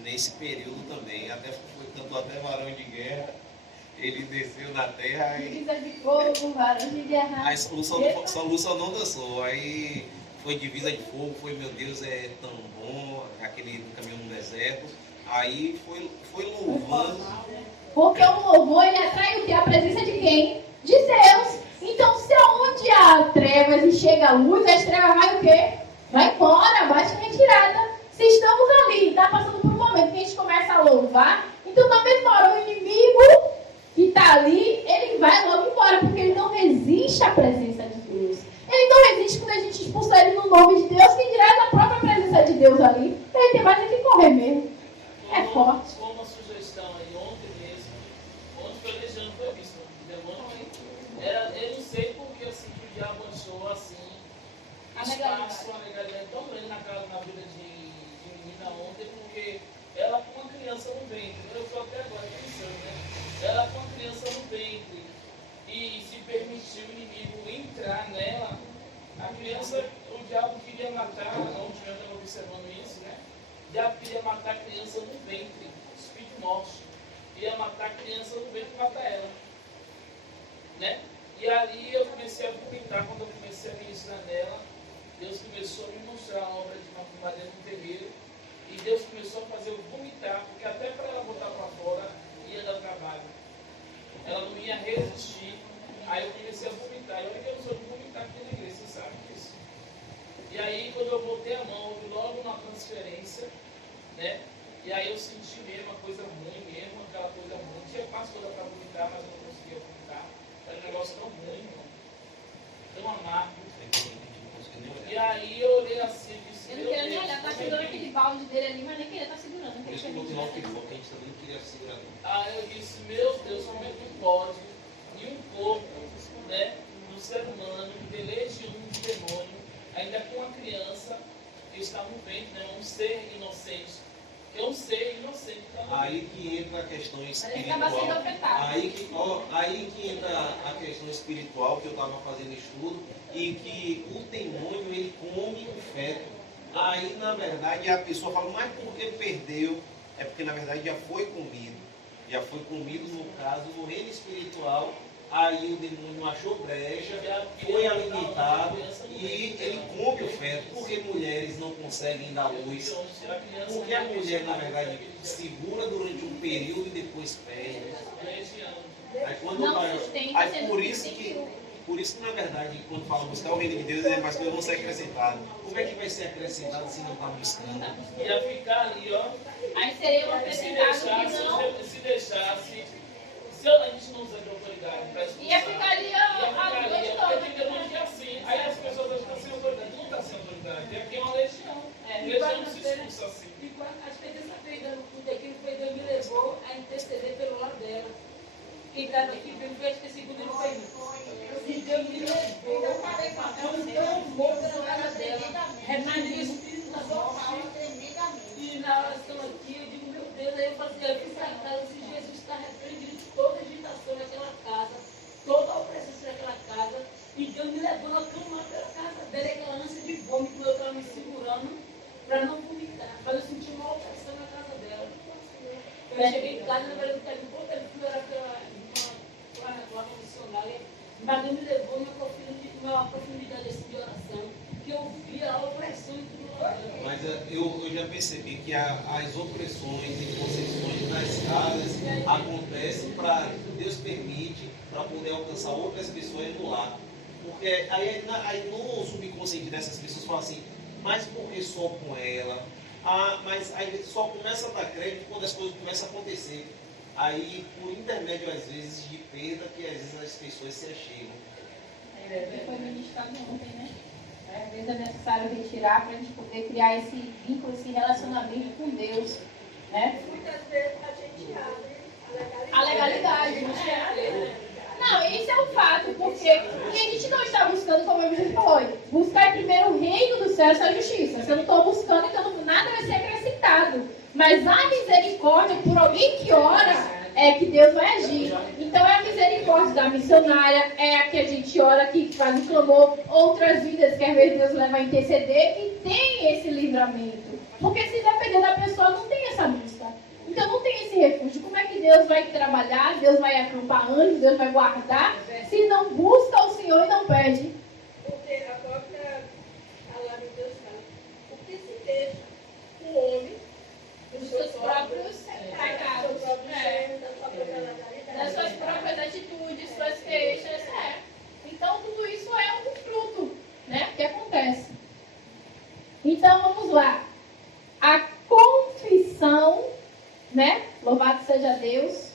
nesse período também. Até foi cantou até Varão de Guerra. Ele desceu na terra e... Divisa de fogo, varão de guerra. Aí São Lúcia não dançou. Aí foi Divisa de Fogo, foi Meu Deus é tão bom, aquele do Caminho no Deserto. Aí foi louvando. Porque o louvor, ele atrai o quê? A presença de quem? De Deus. Então, se aonde há trevas e chega a luz, as trevas vai o quê? Vai embora, bate em retirada. Se estamos ali, está passando por um momento que a gente começa a louvar, então na mesma hora o inimigo que está ali, ele vai logo embora, porque ele não resiste à presença de Deus. Ele não resiste quando a gente expulsa ele no nome de Deus, que dirá da própria presença de Deus ali. Ele tem mais que correr mesmo. É forte. Como uma sugestão aí, ontem foi Alexandre, foi visto, o demônio, eu não sei porque assim, que o diabo achou assim, espaço, uma legalidade tão grande na vida de menina ontem, porque ela com uma criança no ventre, eu estou até agora pensando, né? Ela com uma criança no ventre e se permitiu o inimigo entrar nela, a criança, o diabo queria matar, ontem eu estava observando isso, né? O diabo queria matar a criança no ventre, espírito de morte, ia matar a criança no ventre e matar ela, né? E ali eu comecei a vomitar, quando eu comecei a ministrar nela, Deus começou a me mostrar a obra de macumbaria no terreiro. E Deus começou a fazer eu vomitar, porque até para ela botar para fora ia dar trabalho. Ela não ia resistir. Aí eu comecei a vomitar. Eu ainda sou de vomitar aqui na igreja, você sabe disso. E aí quando eu botei a mão, houve logo uma transferência, né? E aí eu senti mesmo uma coisa ruim mesmo, aquela coisa ruim. Tinha passo toda para vomitar, mas eu não conseguia vomitar. Era um negócio tão ruim, irmão. Tão amargo. E aí eu olhei assim e disse, Eu não queria nem olhar, tá segurando aquele balde dele ali, mas nem queria estar segurando. Por isso que eu botei logo que a gente também não queria segurar. Aí eu disse, meu Deus, como é que pode em um corpo, né, do ser humano, peleja de demônio, ainda com uma criança que está no ventre, né, um ser inocente. Eu sei, inocente. Aí que entra a questão espiritual. Aí que entra a questão espiritual, que eu estava fazendo estudo, e que o demônio, ele come o feto. Aí, na verdade, a pessoa fala, mas por que perdeu? É porque, na verdade, já foi comido. Já foi comido, no caso, no reino espiritual. Aí o demônio achou brecha, foi alimentado e ele come o feto. Porque mulheres não conseguem dar luz? Porque a mulher, na verdade, segura durante um período e depois perde. Aí, por isso que, na verdade, quando fala buscar o reino de Deus, é mais que vão ser acrescentados. Como é que vai ser acrescentado se não está buscando? Ia ficar ali, ó. Aí seria um acrescentado que não... Se deixasse, se a gente não usa de autoridade para expulsar, ia ficar ali a noite toda. Porque tem demônio que é assim. Aí as pessoas acham que sem autoridade não está sem autoridade. Aqui é uma legião. Legião não se expulsa assim. E acho que terça-feira, o daquilo foi Deus me levou a interceder pelo lado dela. Quem estava aqui vendo foi que segundo ele foi isso. E Deus me levou. Eu amor pela casa dela. Remanei o espírito da morte. E na oração aqui, eu digo, meu Deus, aí eu falei assim, eu fiz a casa, se Jesus está repreendido de toda agitação naquela casa, toda a opressão naquela casa. E Deus me levou a clamar pela casa dela, aquela ânsia de vômito, eu estava me segurando para não vomitar, para eu sentir uma opressão na casa dela. Eu cheguei em casa, na verdade, eu estava um pouco, era pela missionária, mas Deus me levou numa profundidade assim, de oração, que eu via a opressão em tudo lá. Mas eu já percebi que as opressões e concessões nas casas acontecem para Deus permite para poder alcançar outras pessoas no lar. Porque aí no subconsciente dessas pessoas fala assim, mas por que só com ela? Mas aí só começa a dar crédito quando as coisas começam a acontecer. Aí, por intermédio, às vezes, de perda, que às vezes as pessoas se achegam. Foi ministrado ontem, né? Às vezes é necessário retirar para a gente poder criar esse vínculo, esse relacionamento com Deus. Né? Muitas vezes a gente abre A legalidade, né? Não, esse é o fato, porque a gente não está buscando, como eu já falou, buscar primeiro o reino do céu e a justiça. Se eu não estou buscando, então nada vai ser acrescentado. Mas a misericórdia por alguém que ora é que Deus vai agir. Então é a misericórdia da missionária, é a que a gente ora, que faz o clamor, outras vidas que às vezes Deus leva a interceder, que tem esse livramento. Porque se depender da pessoa, não tem essa busca. Então não tem esse refúgio. Como é que Deus vai trabalhar? Deus vai acampar anjos, Deus vai guardar, se não busca o Senhor e não pede? Porque a própria palavra de Deus fala, o que se deixa o homem Dos seus próprios pecados, das suas próprias atitudes, suas queixas. Então tudo isso é um fruto, né, que acontece. Então vamos lá. A confissão, né? Louvado seja Deus,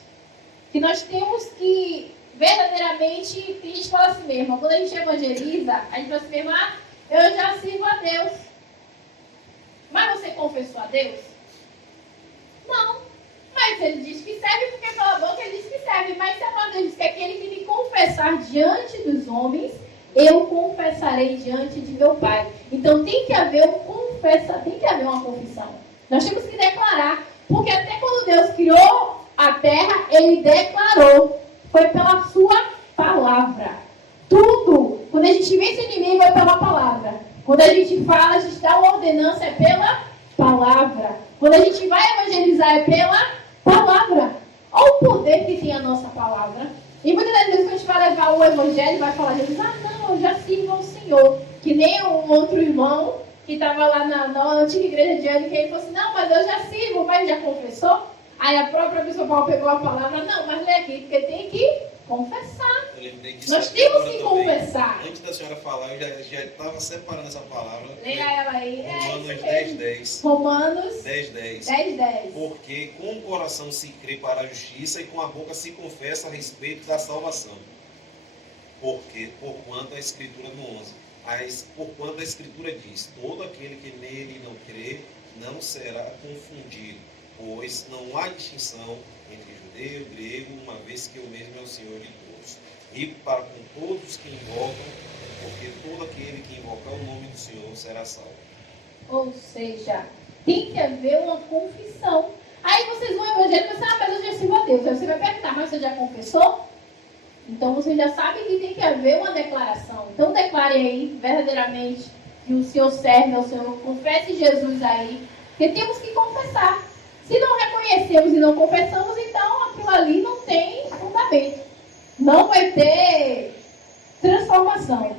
que nós temos que verdadeiramente, a gente fala assim mesmo, quando a gente evangeliza, a gente fala assim mesmo, eu já sirvo a Deus. Mas você confessou a Deus? Não. Mas ele diz que serve, porque pela boca ele diz que serve. Mas se a palavra diz que aquele que me confessar diante dos homens, eu confessarei diante de meu Pai. Então tem que haver tem que haver uma confissão. Nós temos que declarar. Porque até quando Deus criou a terra, Ele declarou. Foi pela sua palavra. Tudo. Quando a gente vence o inimigo, é pela palavra. Quando a gente fala, a gente dá uma ordenança, é pela palavra. Quando a gente vai evangelizar, é pela palavra. Olha o poder que tem a nossa palavra. E muitas das vezes, quando a gente vai levar o evangelho, vai falar, Jesus, não, eu já sirvo ao Senhor. Que nem um outro irmão que estava lá na antiga igreja de Ânica, ele falou assim, não, mas eu já sirvo, mas já confessou? Aí a própria pessoa Paulo pegou a palavra, não, mas lê aqui, porque tem que confessar. Eu lembrei que nós temos que confessar. Antes da senhora falar, eu já estava separando essa palavra. Leia ela aí. Romanos 10:10. Romanos 10:10. 10:10. Porque com o coração se crê para a justiça e com a boca se confessa a respeito da salvação. Porquanto a Escritura no 11. Porquanto a Escritura diz, todo aquele que nele não crê não será confundido, pois não há distinção entre judeu e grego, uma vez que o mesmo é o Senhor de todos. E para com todos que invocam, porque todo aquele que invocar o nome do Senhor será salvo. Ou seja, tem que haver uma confissão. Aí vocês vão evangelho e pensam, mas eu já sirvo a Deus. Aí você vai perguntar, mas você já confessou? Então você já sabe que tem que haver uma declaração. Então declare aí, verdadeiramente, que o Senhor serve ao Senhor. Confesse Jesus aí. Porque temos que confessar. Se não reconhecemos e não confessamos, então aquilo ali não tem fundamento. Não vai ter transformação.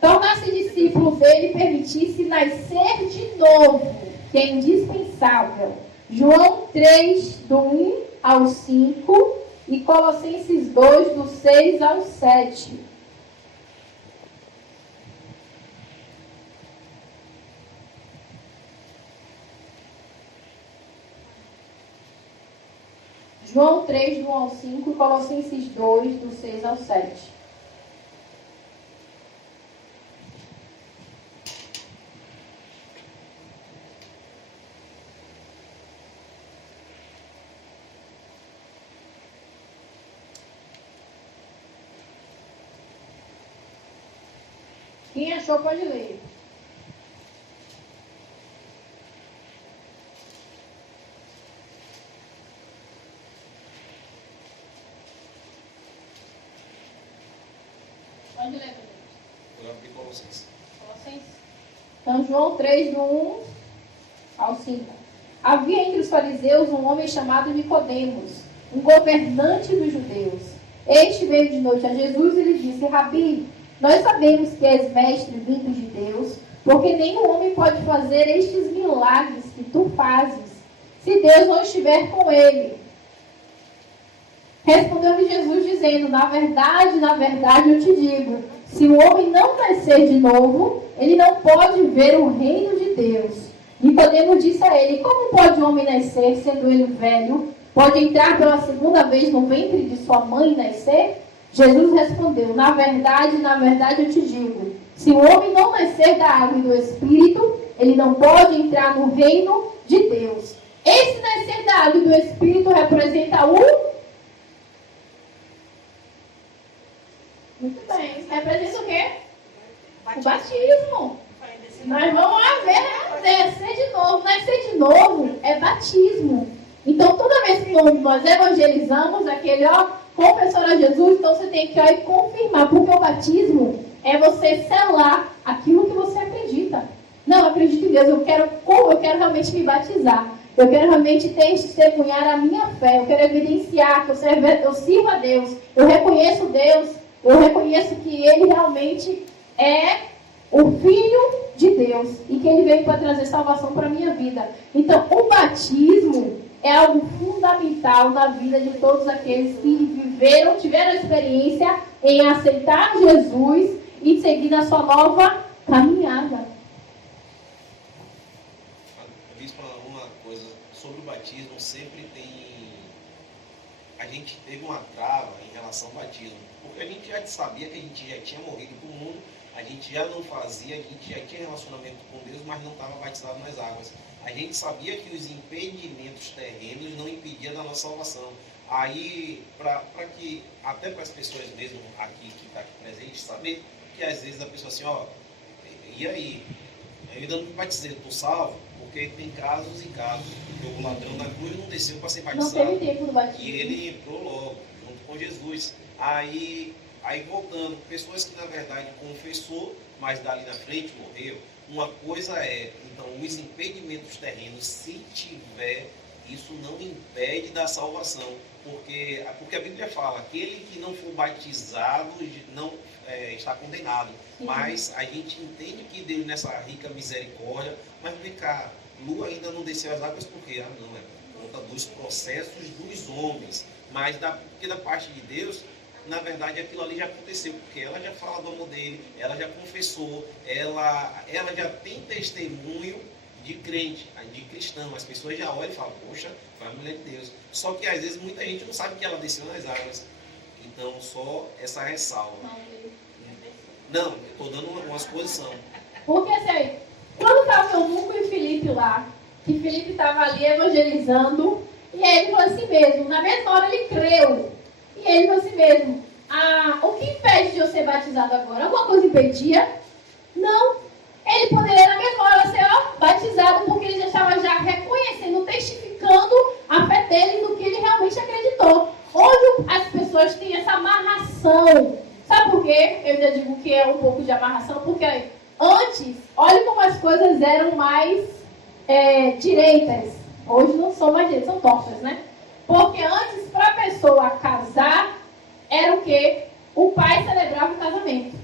Tornar-se discípulo dele e permitir-se nascer de novo, que é indispensável. João 3, do 1 ao 5 e Colossenses 2, do 6 ao 7. João 3, do 1 ao 5 e Colossenses 2, do 6 ao 7. Quem achou pode ler. Pode ler, meu Deus. Eu abri Colossenses. Então, João 3, do 1 ao 5. Havia entre os fariseus um homem chamado Nicodemos, um governante dos judeus. Este veio de noite a Jesus e lhe disse: Rabi, nós sabemos que és mestre vindo de Deus, porque nenhum homem pode fazer estes milagres que tu fazes, se Deus não estiver com ele. Respondeu-lhe Jesus dizendo: na verdade eu te digo, se o homem não nascer de novo, ele não pode ver o reino de Deus. Nicodemos disse a ele: como pode o homem nascer, sendo ele velho? Pode entrar pela segunda vez no ventre de sua mãe e nascer? Jesus respondeu: na verdade eu te digo, se o homem não nascer da água e do Espírito, ele não pode entrar no reino de Deus. Esse nascer da água e do Espírito representa o... Muito bem. Representa o quê? O batismo. Nós vamos lá ver, né? Nascer de novo. Nascer de novo é batismo. Então, toda vez que nós evangelizamos aquele, confessor a Jesus, então você tem que ir confirmar, porque o batismo é você selar aquilo que você acredita. Não, eu acredito em Deus, eu quero realmente me batizar. Eu quero realmente testemunhar a minha fé. Eu quero evidenciar que eu sirvo a Deus. Eu reconheço Deus. Eu reconheço que Ele realmente é o Filho de Deus e que Ele veio para trazer salvação para a minha vida. Então, o batismo é algo fundamental na vida de todos aqueles que tiveram a experiência em aceitar Jesus e seguir na sua nova caminhada. Bispo, uma coisa sobre o batismo, sempre a gente teve uma trava em relação ao batismo, porque a gente já sabia que a gente já tinha morrido para o mundo, a gente já não fazia, a gente já tinha relacionamento com Deus, mas não estava batizado nas águas. A gente sabia que os impedimentos terrenos não impediam da nossa salvação. Aí, até para as pessoas mesmo aqui que estão aqui presentes, saber que às vezes a pessoa assim, e aí? Eu ainda não me batizei, eu estou salvo, porque tem casos e casos. Porque o ladrão da cruz não desceu para ser batizado. Não teve tempo do batismo. E ele entrou logo, junto com Jesus. Aí voltando, pessoas que na verdade confessou, mas dali na frente morreu. Uma coisa então, os impedimentos terrenos, se tiver, isso não impede da salvação. Porque a Bíblia fala, aquele que não for batizado não está condenado. Sim. Mas a gente entende que Deus, nessa rica misericórdia, mas vem cá, Lu ainda não desceu as águas porque não, é por conta dos processos dos homens. Mas porque da parte de Deus, na verdade, aquilo ali já aconteceu, porque ela já fala do amor dele, ela já confessou, ela já tem testemunho de crente, de cristão. As pessoas já olham e falam, poxa, foi a mulher de Deus. Só que às vezes muita gente não sabe que ela desceu nas águas. Então, só essa ressalva. Não, eu estou dando uma exposição. Porque assim, quando estava o Hugo e o Felipe lá, que Felipe estava ali evangelizando, e aí ele falou assim mesmo, na mesma hora ele creu. E ele falou assim mesmo, o que impede de eu ser batizado agora? Alguma coisa impedia? Não. Ele poderia na mesma hora ser batizado, porque ele já estava reconhecendo, testificando a fé dele no que ele realmente acreditou. Hoje as pessoas têm essa amarração. Sabe por quê? Eu já digo que é um pouco de amarração, porque antes, olha como as coisas eram mais direitas. Hoje não são mais direitas, são tortas, né? Porque antes, para a pessoa casar, era o quê? O pai celebrava o casamento.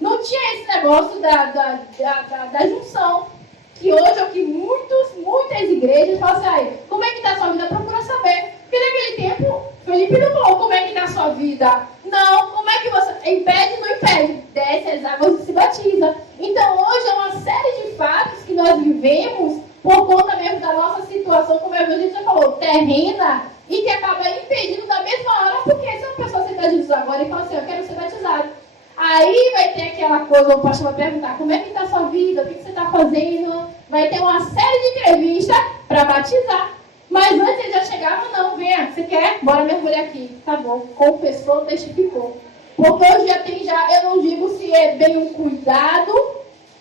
Não tinha esse negócio da junção. Que hoje é o que muitas igrejas falam assim, como é que está a sua vida? Procura saber. Porque naquele tempo, Felipe não falou como é que está a sua vida. Não, como é que você... Impede, não impede. Desce as águas e se batiza. Então hoje é uma série de fatos que nós vivemos por conta mesmo da nossa situação, como a gente já falou, terrena, e que acaba impedindo da mesma hora, porque se uma pessoa aceita Jesus agora e fala assim, eu quero ser batizado. Aí vai ter aquela coisa, o pastor vai perguntar, como é que está a sua vida, o que você está fazendo? Vai ter uma série de entrevistas para batizar. Mas antes ele já chegava, não, venha, você quer? Bora mergulhar aqui. Tá bom, confessou, testificou. Porque hoje já tem, eu não digo se é bem um cuidado,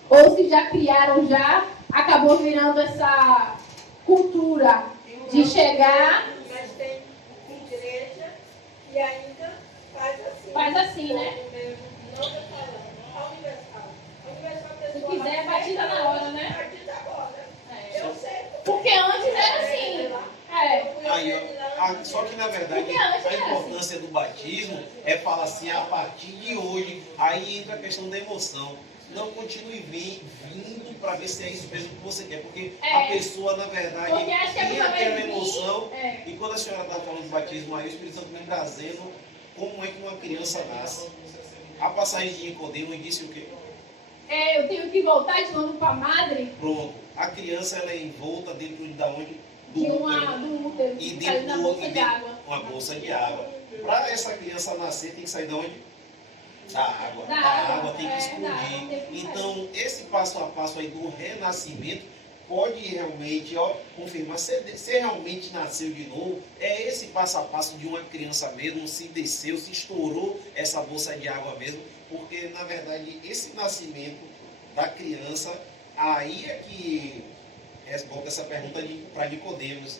ou se já criaram acabou virando essa cultura de chegar... Mas tem igreja e ainda Faz assim, né? Não estou falando. A Universal. A Universal a pessoa... Se quiser, batiza na hora, né? Batiza agora. Eu sei. Porque antes era assim. Só que na verdade a importância do batismo é falar assim, a partir de hoje, aí entra a questão da emoção. Não continue vindo para ver se é isso mesmo que você quer, porque a pessoa, na verdade, tem aquela emoção. E quando a senhora está falando do batismo, aí o Espírito Santo vem trazendo como é que uma criança nasce. A passagem de Nicodemo disse o quê? Eu tenho que voltar de novo para a madre. Pronto. A criança ela é envolta dentro de onde? Do útero. E dentro da bolsa de água. Uma bolsa de água. Para essa criança nascer, tem que sair de onde? Da água. Da água tem que explodir. Então, esse passo a passo aí do renascimento pode realmente confirmar se realmente nasceu de novo. É esse passo a passo de uma criança mesmo, se desceu, se estourou essa bolsa de água mesmo. Porque, na verdade, esse nascimento da criança, aí é que responde essa pergunta para Nicodemos.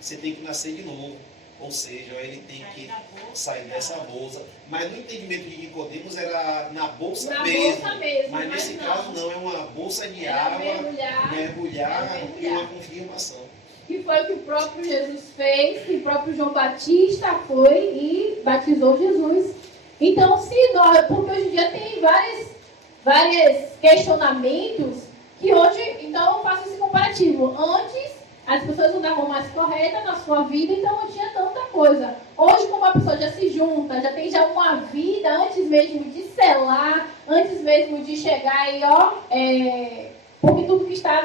Você tem que nascer de novo. Ou seja, ele tem que sair dessa bolsa. Mas no entendimento de Nicodemos era na bolsa mesmo. Mas nesse caso não, é uma bolsa de água, mergulhar e uma confirmação. Que foi o que o próprio Jesus fez, que o próprio João Batista foi e batizou Jesus. Então, porque hoje em dia tem vários questionamentos que hoje, então eu faço esse comparativo. Antes, as pessoas andavam mais corretas na sua vida, então não tinha tanta coisa. Hoje, como a pessoa já se junta, já tem uma vida, antes mesmo de selar, antes mesmo de chegar e porque tudo que está,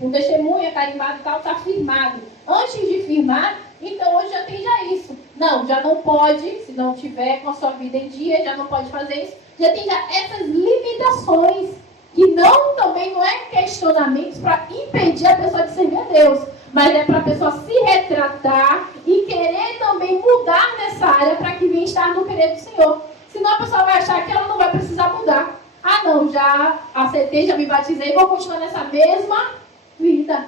com testemunha, carimbado e tal, está firmado. Antes de firmar, então hoje já tem isso. Não, já não pode, se não tiver com a sua vida em dia, já não pode fazer isso. Já tem essas limitações. Que também não é questionamentos para impedir a pessoa de servir a Deus, mas é para a pessoa se retratar e querer também mudar nessa área para que venha estar no querer do Senhor. Senão a pessoa vai achar que ela não vai precisar mudar. Ah não, já aceitei, já me batizei, vou continuar nessa mesma vida.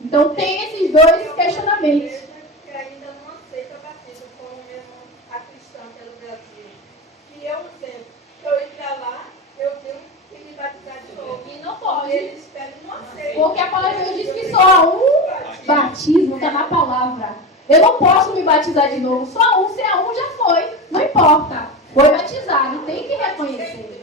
Então tem esses dois questionamentos. Que ainda não aceita batismo como mesmo a cristã pelo Brasil. Que eu sempre, que eu ir para lá, eu tenho que me batizar de novo. E não pode. Eles pedem, não aceitam. Porque a palavra de Deus diz que só há um batismo, está na palavra. Eu não posso me batizar de novo, só há um, se há um já foi. Não importa. Foi batizado, tem que reconhecer.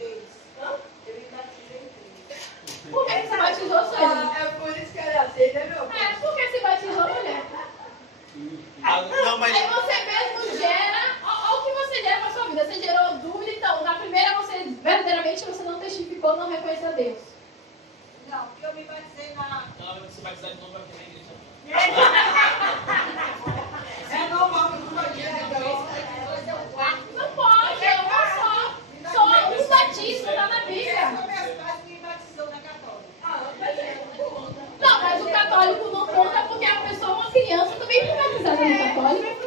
Por que você batizou, Sueli? É por isso que ela aceita, meu pai. Por que você batizou, mulher? Não, mas... Aí você mesmo gera, olha o que você gera para sua vida. Você gerou dúvida, então, na primeira verdadeiramente você não testificou, não reconheceu a Deus. Não, porque eu me batizei na... Não, vai se batizar de novo aqui na igreja. É normal, não pode, Não pode, é uma só. Só um batismo, está na Bíblia. Não, mas o católico não conta porque a pessoa, uma criança, também foi batizada no católico.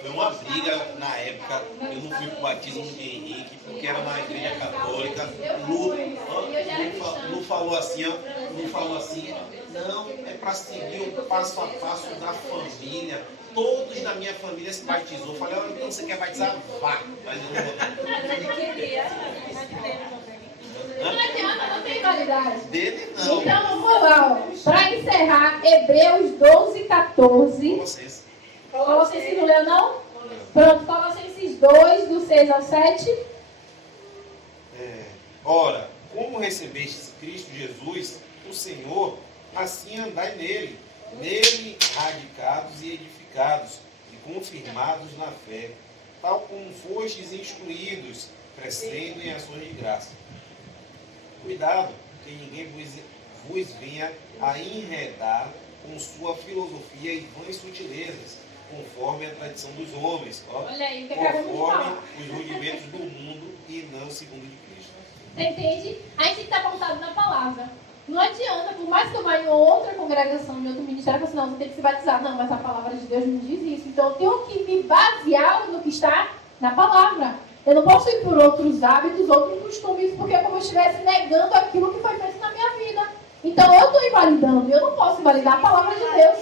Foi uma briga na época, eu não fui pro batismo de Henrique, porque era na igreja católica. Lu falou assim, não, é para seguir o passo a passo da família. Todos da minha família se batizou. Eu falei, olha, então você quer batizar? Vá. Mas eu não vou. Não adianta, não tem validade. Dele não. Então vamos lá, para encerrar, Hebreus 12, 14. Colossenses não leu, não? Pronto, Colossenses 2, do 6 ao 7. Ora, como recebestes Cristo Jesus, o Senhor, assim andai nele, radicados e edificados, e confirmados na fé, tal como fostes instruídos, crescendo em ações de graça. Cuidado, que ninguém vos venha a enredar com sua filosofia e vãs sutilezas, conforme a tradição dos homens, Olha aí, conforme os rudimentos do mundo e não segundo de Cristo. Você entende? A gente está pautado na palavra. Não adianta, por mais que eu vá em outra congregação, em outro ministério, eu falo assim, não, você tem que se batizar. Não, mas a palavra de Deus me diz isso. Então eu tenho que me basear no que está na palavra. Eu não posso ir por outros hábitos, outros costumes, porque é como eu estivesse negando aquilo que foi feito na minha vida. Então eu estou invalidando, eu não posso invalidar a palavra de Deus.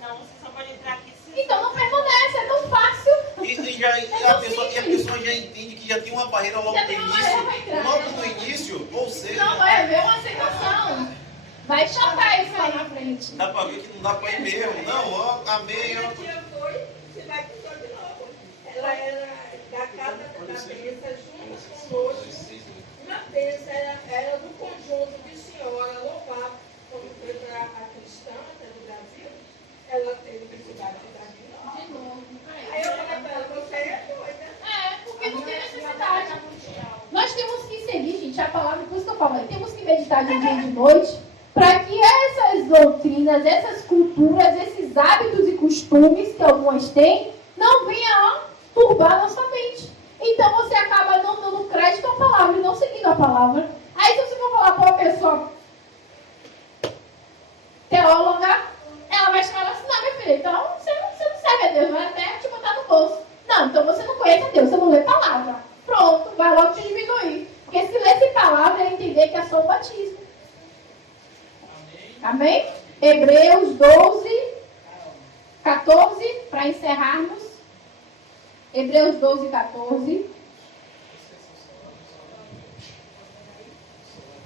Não, você só pode entrar aqui se... Então não permanece, é tão fácil. E a pessoa já entende que já tem uma barreira logo Já no tem uma início. barreira pra entrar. Logo no início, ou seja, Não vai haver uma aceitação. Vai chocar isso lá na frente. dá pra ver que não dá pra ir mesmo. Não, ó, amém, ó. Um dia foi, se batizou de novo. Ela era da casa da benção junto conosco. Na benção era do conjunto de senhora louvado. Quando foi para a cristã do Brasil, ela teve que se batizar de novo. Aí eu falei para ela, você é doida. Porque não tem necessidade. Nós temos que seguir, gente, a palavra, por isso que eu falo, temos que meditar de dia e de noite, para que essas doutrinas, essas culturas, esses hábitos e costumes que algumas têm, não venham a turbar a nossa mente. Então você acaba não dando crédito à palavra e não seguindo a palavra. Aí se você for falar para uma pessoa teóloga, ela vai chamar assim, não, minha filha, então você não serve a Deus, vai até te botar no bolso. Não, então você não conhece a Deus, você não lê palavra. Pronto, vai logo te diminuir. Porque se ler sem palavra é entender que é só o batismo. Amém? Hebreus 12, 14, para encerrarmos. Hebreus 12, 14.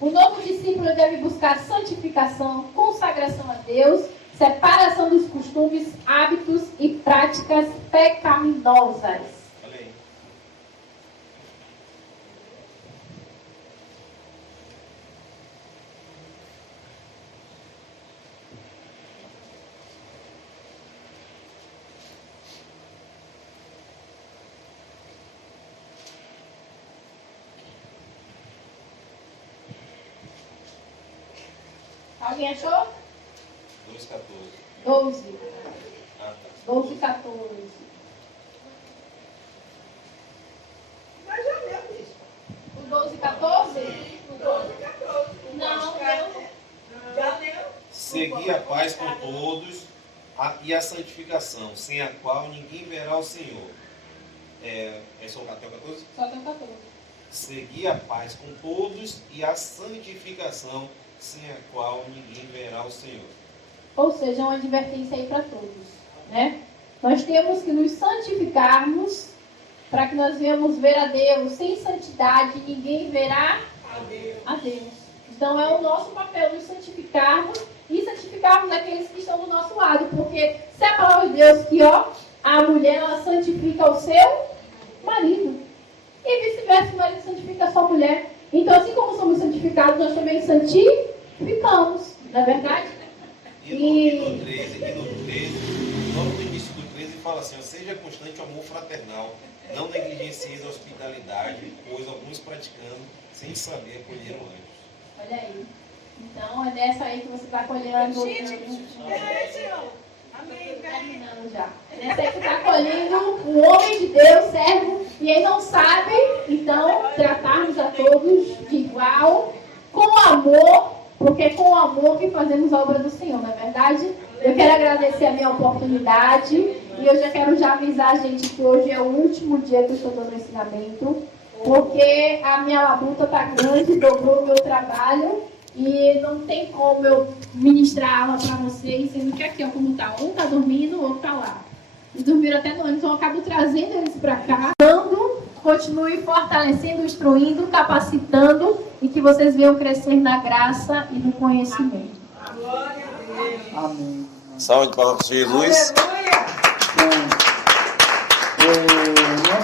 O novo discípulo deve buscar santificação, consagração a Deus, separação dos costumes, hábitos e práticas pecaminosas. Olha aí. Alguém achou? 2,14. 12. Ah, tá. 12, 14. Mas já leu, bispo. O 12, 14? O 12 e 14. Não, Já leu? Seguir a paz com todos e a santificação, sem a qual ninguém verá o Senhor. É só até o 14? Só tem 14. Seguir a paz com todos e a santificação, sem a qual ninguém verá o Senhor. Ou seja, uma advertência aí para todos, né? Nós temos que nos santificarmos para que nós venhamos ver a Deus. Sem santidade, ninguém verá a Deus. Então, é o nosso papel nos santificarmos e santificarmos aqueles que estão do nosso lado. Porque se é a palavra de Deus que, a mulher, ela santifica o seu marido. E vice-versa, o marido santifica a sua mulher. Então, assim como somos santificados, nós também santificamos. Não é verdade? E no 13, logo no início do 13, fala assim, seja constante o amor fraternal, não negligencie a hospitalidade, pois alguns praticando, sem saber, acolheram anjos. Olha aí. Então, é dessa aí que você está colhendo. Terminando já. É dessa aí que você está colhendo um homem de Deus, servo, e ele não sabe, então, tratarmos a todos de igual, com amor, porque é com amor que fazemos a obra do Senhor, não é verdade? Eu quero agradecer a minha oportunidade e eu já quero avisar a gente que hoje é o último dia que eu estou dando ensinamento, porque a minha labuta está grande, dobrou o meu trabalho e não tem como eu ministrar aula para vocês, sendo que aqui, como está, um está dormindo, o outro está lá. E dormiram até no ônibus, então eu acabo trazendo eles para cá, continue fortalecendo, instruindo, capacitando e que vocês venham crescer na graça e no conhecimento. Amém. Salve de palmas para Jesus. Aleluia.